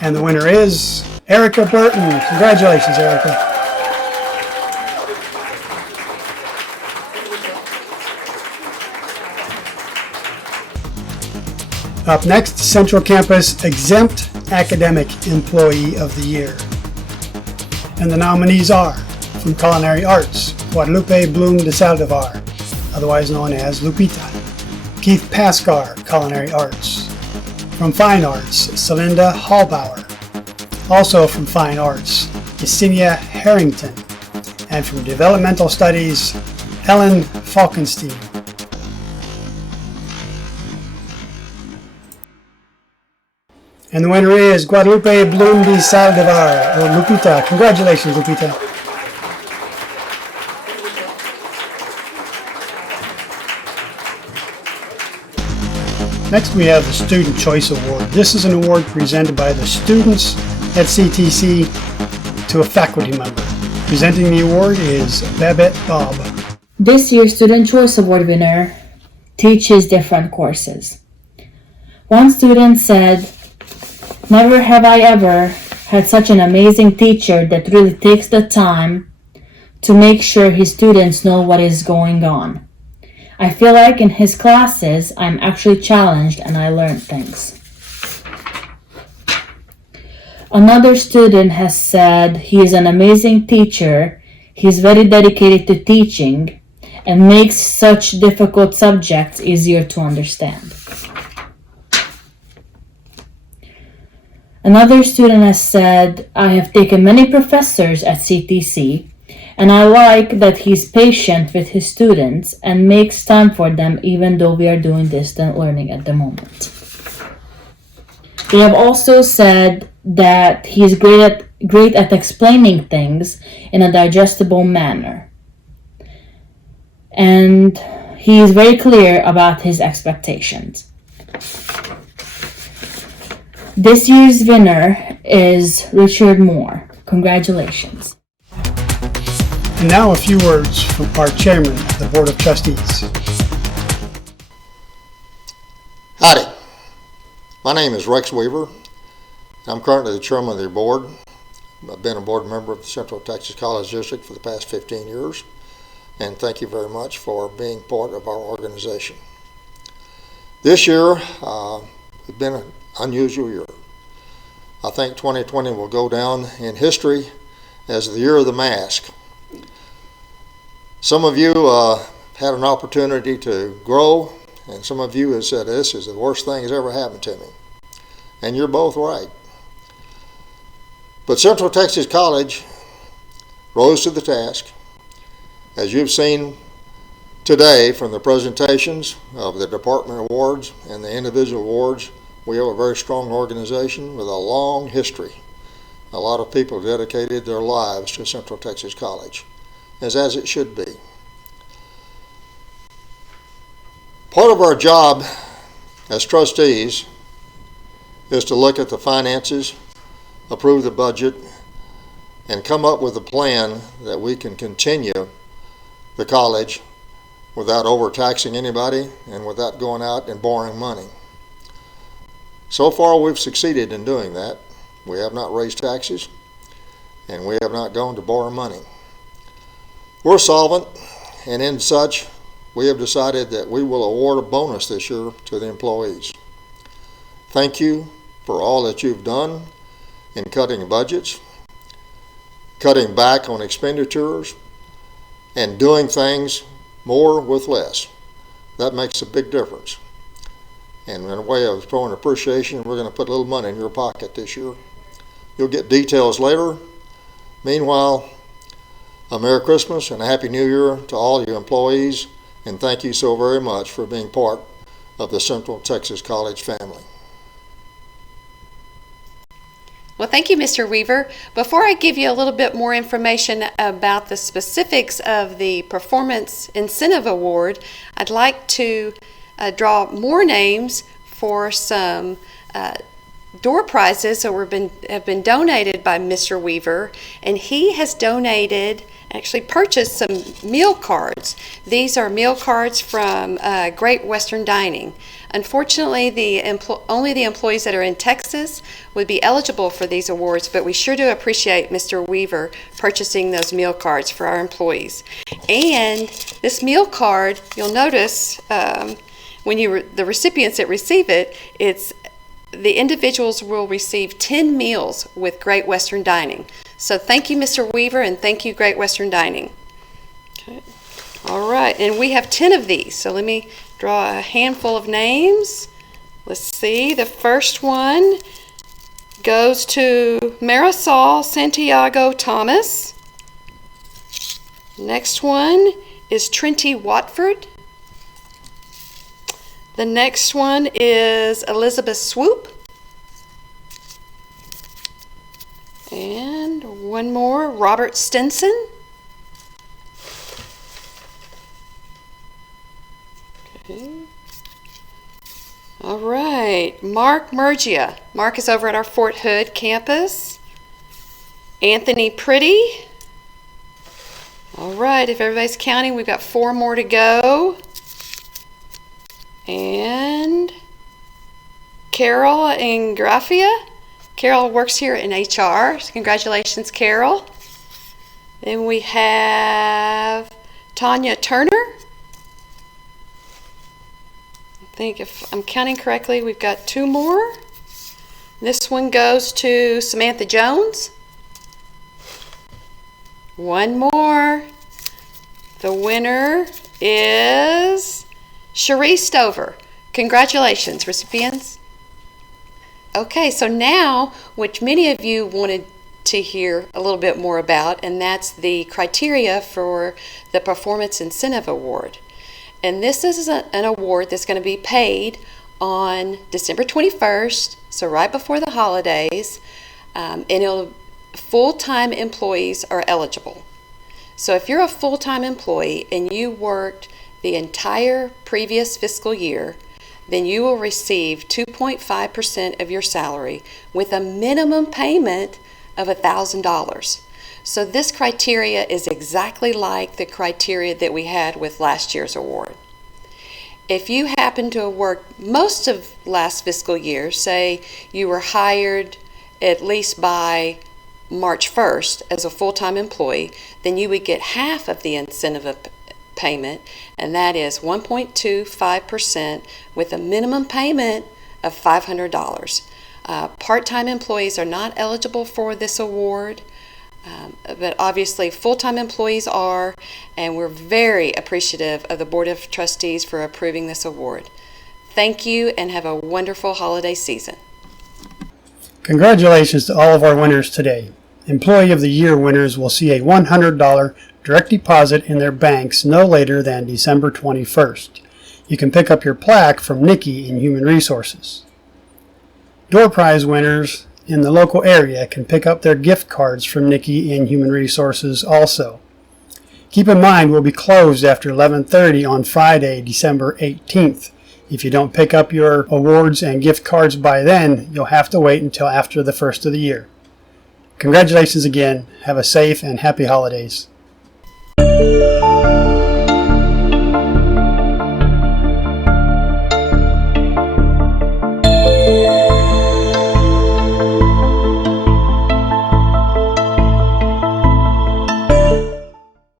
And the winner is Erica Burton. Congratulations, Erica. Up next, Central Campus Exempt Academic Employee of the Year. And the nominees are from Culinary Arts, Guadalupe Bloom de Saldivar, otherwise known as Lupita; Keith Pascar, Culinary Arts; from Fine Arts, Celinda Hallbauer; also from Fine Arts, Yesenia Harrington; and from Developmental Studies, Ellen Falkenstein. And the winner is Guadalupe Bloom de Saldivar, or Lupita. Congratulations, Lupita. Next we have the Student Choice Award. This is an award presented by the students at CTC to a faculty member. Presenting the award is Babette Bob. This year's Student Choice Award winner teaches different courses. One student said, "Never have I ever had such an amazing teacher that really takes the time to make sure his students know what is going on. I feel like in his classes, I'm actually challenged and I learn things. Another student has said he is an amazing teacher, he's very dedicated to teaching, and makes such difficult subjects easier to understand. Another student has said, I have taken many professors at CTC, and I like that he's patient with his students and makes time for them even though we are doing distant learning at the moment. They have also said that he is great at explaining things in a digestible manner. And he is very clear about his expectations. This year's winner is Richard Moore. Congratulations. And now a few words from our chairman of the Board of Trustees. Howdy. My name is Rex Weaver. I'm currently the chairman of the board. I've been a board member of the Central Texas College District for the past 15 years. And thank you very much for being part of our organization. This year, it's been an unusual year. I think 2020 will go down in history as the year of the mask. Some of you had an opportunity to grow, and some of you have said, this is the worst thing that's ever happened to me. And you're both right. But Central Texas College rose to the task. As you've seen today from the presentations of the department awards and the individual awards, we have a very strong organization with a long history. A lot of people dedicated their lives to Central Texas College, as it should be. Part of our job as trustees is to look at the finances, approve the budget, and come up with a plan that we can continue the college without overtaxing anybody and without going out and borrowing money. So far, we've succeeded in doing that. We have not raised taxes, and we have not gone to borrow money. We're solvent, and in such, we have decided that we will award a bonus this year to the employees. Thank you for all that you've done in cutting budgets, cutting back on expenditures, and doing things more with less. That makes a big difference. And in a way of showing appreciation, we're going to put a little money in your pocket this year. You'll get details later. Meanwhile, a Merry Christmas and a Happy New Year to all you employees, and thank you so very much for being part of the Central Texas College family. Well, thank you, Mr. Weaver. Before I give you a little bit more information about the specifics of the Performance Incentive Award, I'd like to draw more names for some door prizes that have been donated by Mr. Weaver, and he has actually purchased some meal cards. These are meal cards from Great Western Dining. Unfortunately, only the employees that are in Texas would be eligible for these awards, but we sure do appreciate Mr. Weaver purchasing those meal cards for our employees. And this meal card, you'll notice when the recipients that receive it, the individuals will receive 10 meals with Great Western Dining. So thank you, Mr. Weaver, and thank you, Great Western Dining. Okay. All right, and we have 10 of these. So let me draw a handful of names. Let's see. The first one goes to Marisol Santiago Thomas. Next one is Trinity Watford. The next one is Elizabeth Swoop. And one more, Robert Stinson. Okay. All right, Mark Murgia. Mark is over at our Fort Hood campus. Anthony Pretty. All right, if everybody's counting, we've got 4 more to go. And Carol Ingrafia. Carol works here in HR. Congratulations, Carol. Then we have Tanya Turner. I think if I'm counting correctly, we've got 2 more. This one goes to Samantha Jones. 1 more. The winner is Cherie Stover. Congratulations, recipients. Okay, so now, which many of you wanted to hear a little bit more about, and that's the criteria for the Performance Incentive Award. And this is an award that's going to be paid on December 21st, so right before the holidays, and full-time employees are eligible. So if you're a full-time employee and you worked the entire previous fiscal year, then you will receive 2.5% of your salary with a minimum payment of $1,000. So this criteria is exactly like the criteria that we had with last year's award. If you happen to have worked most of last fiscal year, say you were hired at least by March 1st as a full-time employee, then you would get half of the incentive payment, and that is 1.25% with a minimum payment of $500. Part-time employees are not eligible for this award, but obviously full-time employees are, and we're very appreciative of the Board of Trustees for approving this award. Thank you and have a wonderful holiday season. Congratulations to all of our winners today. Employee of the Year winners will see a $100 direct deposit in their banks no later than December 21st. You can pick up your plaque from Nikki in Human Resources. Door prize winners in the local area can pick up their gift cards from Nikki in Human Resources also. Keep in mind we'll be closed after 11:30 on Friday, December 18th. If you don't pick up your awards and gift cards by then, you'll have to wait until after the first of the year. Congratulations again. Have a safe and happy holidays.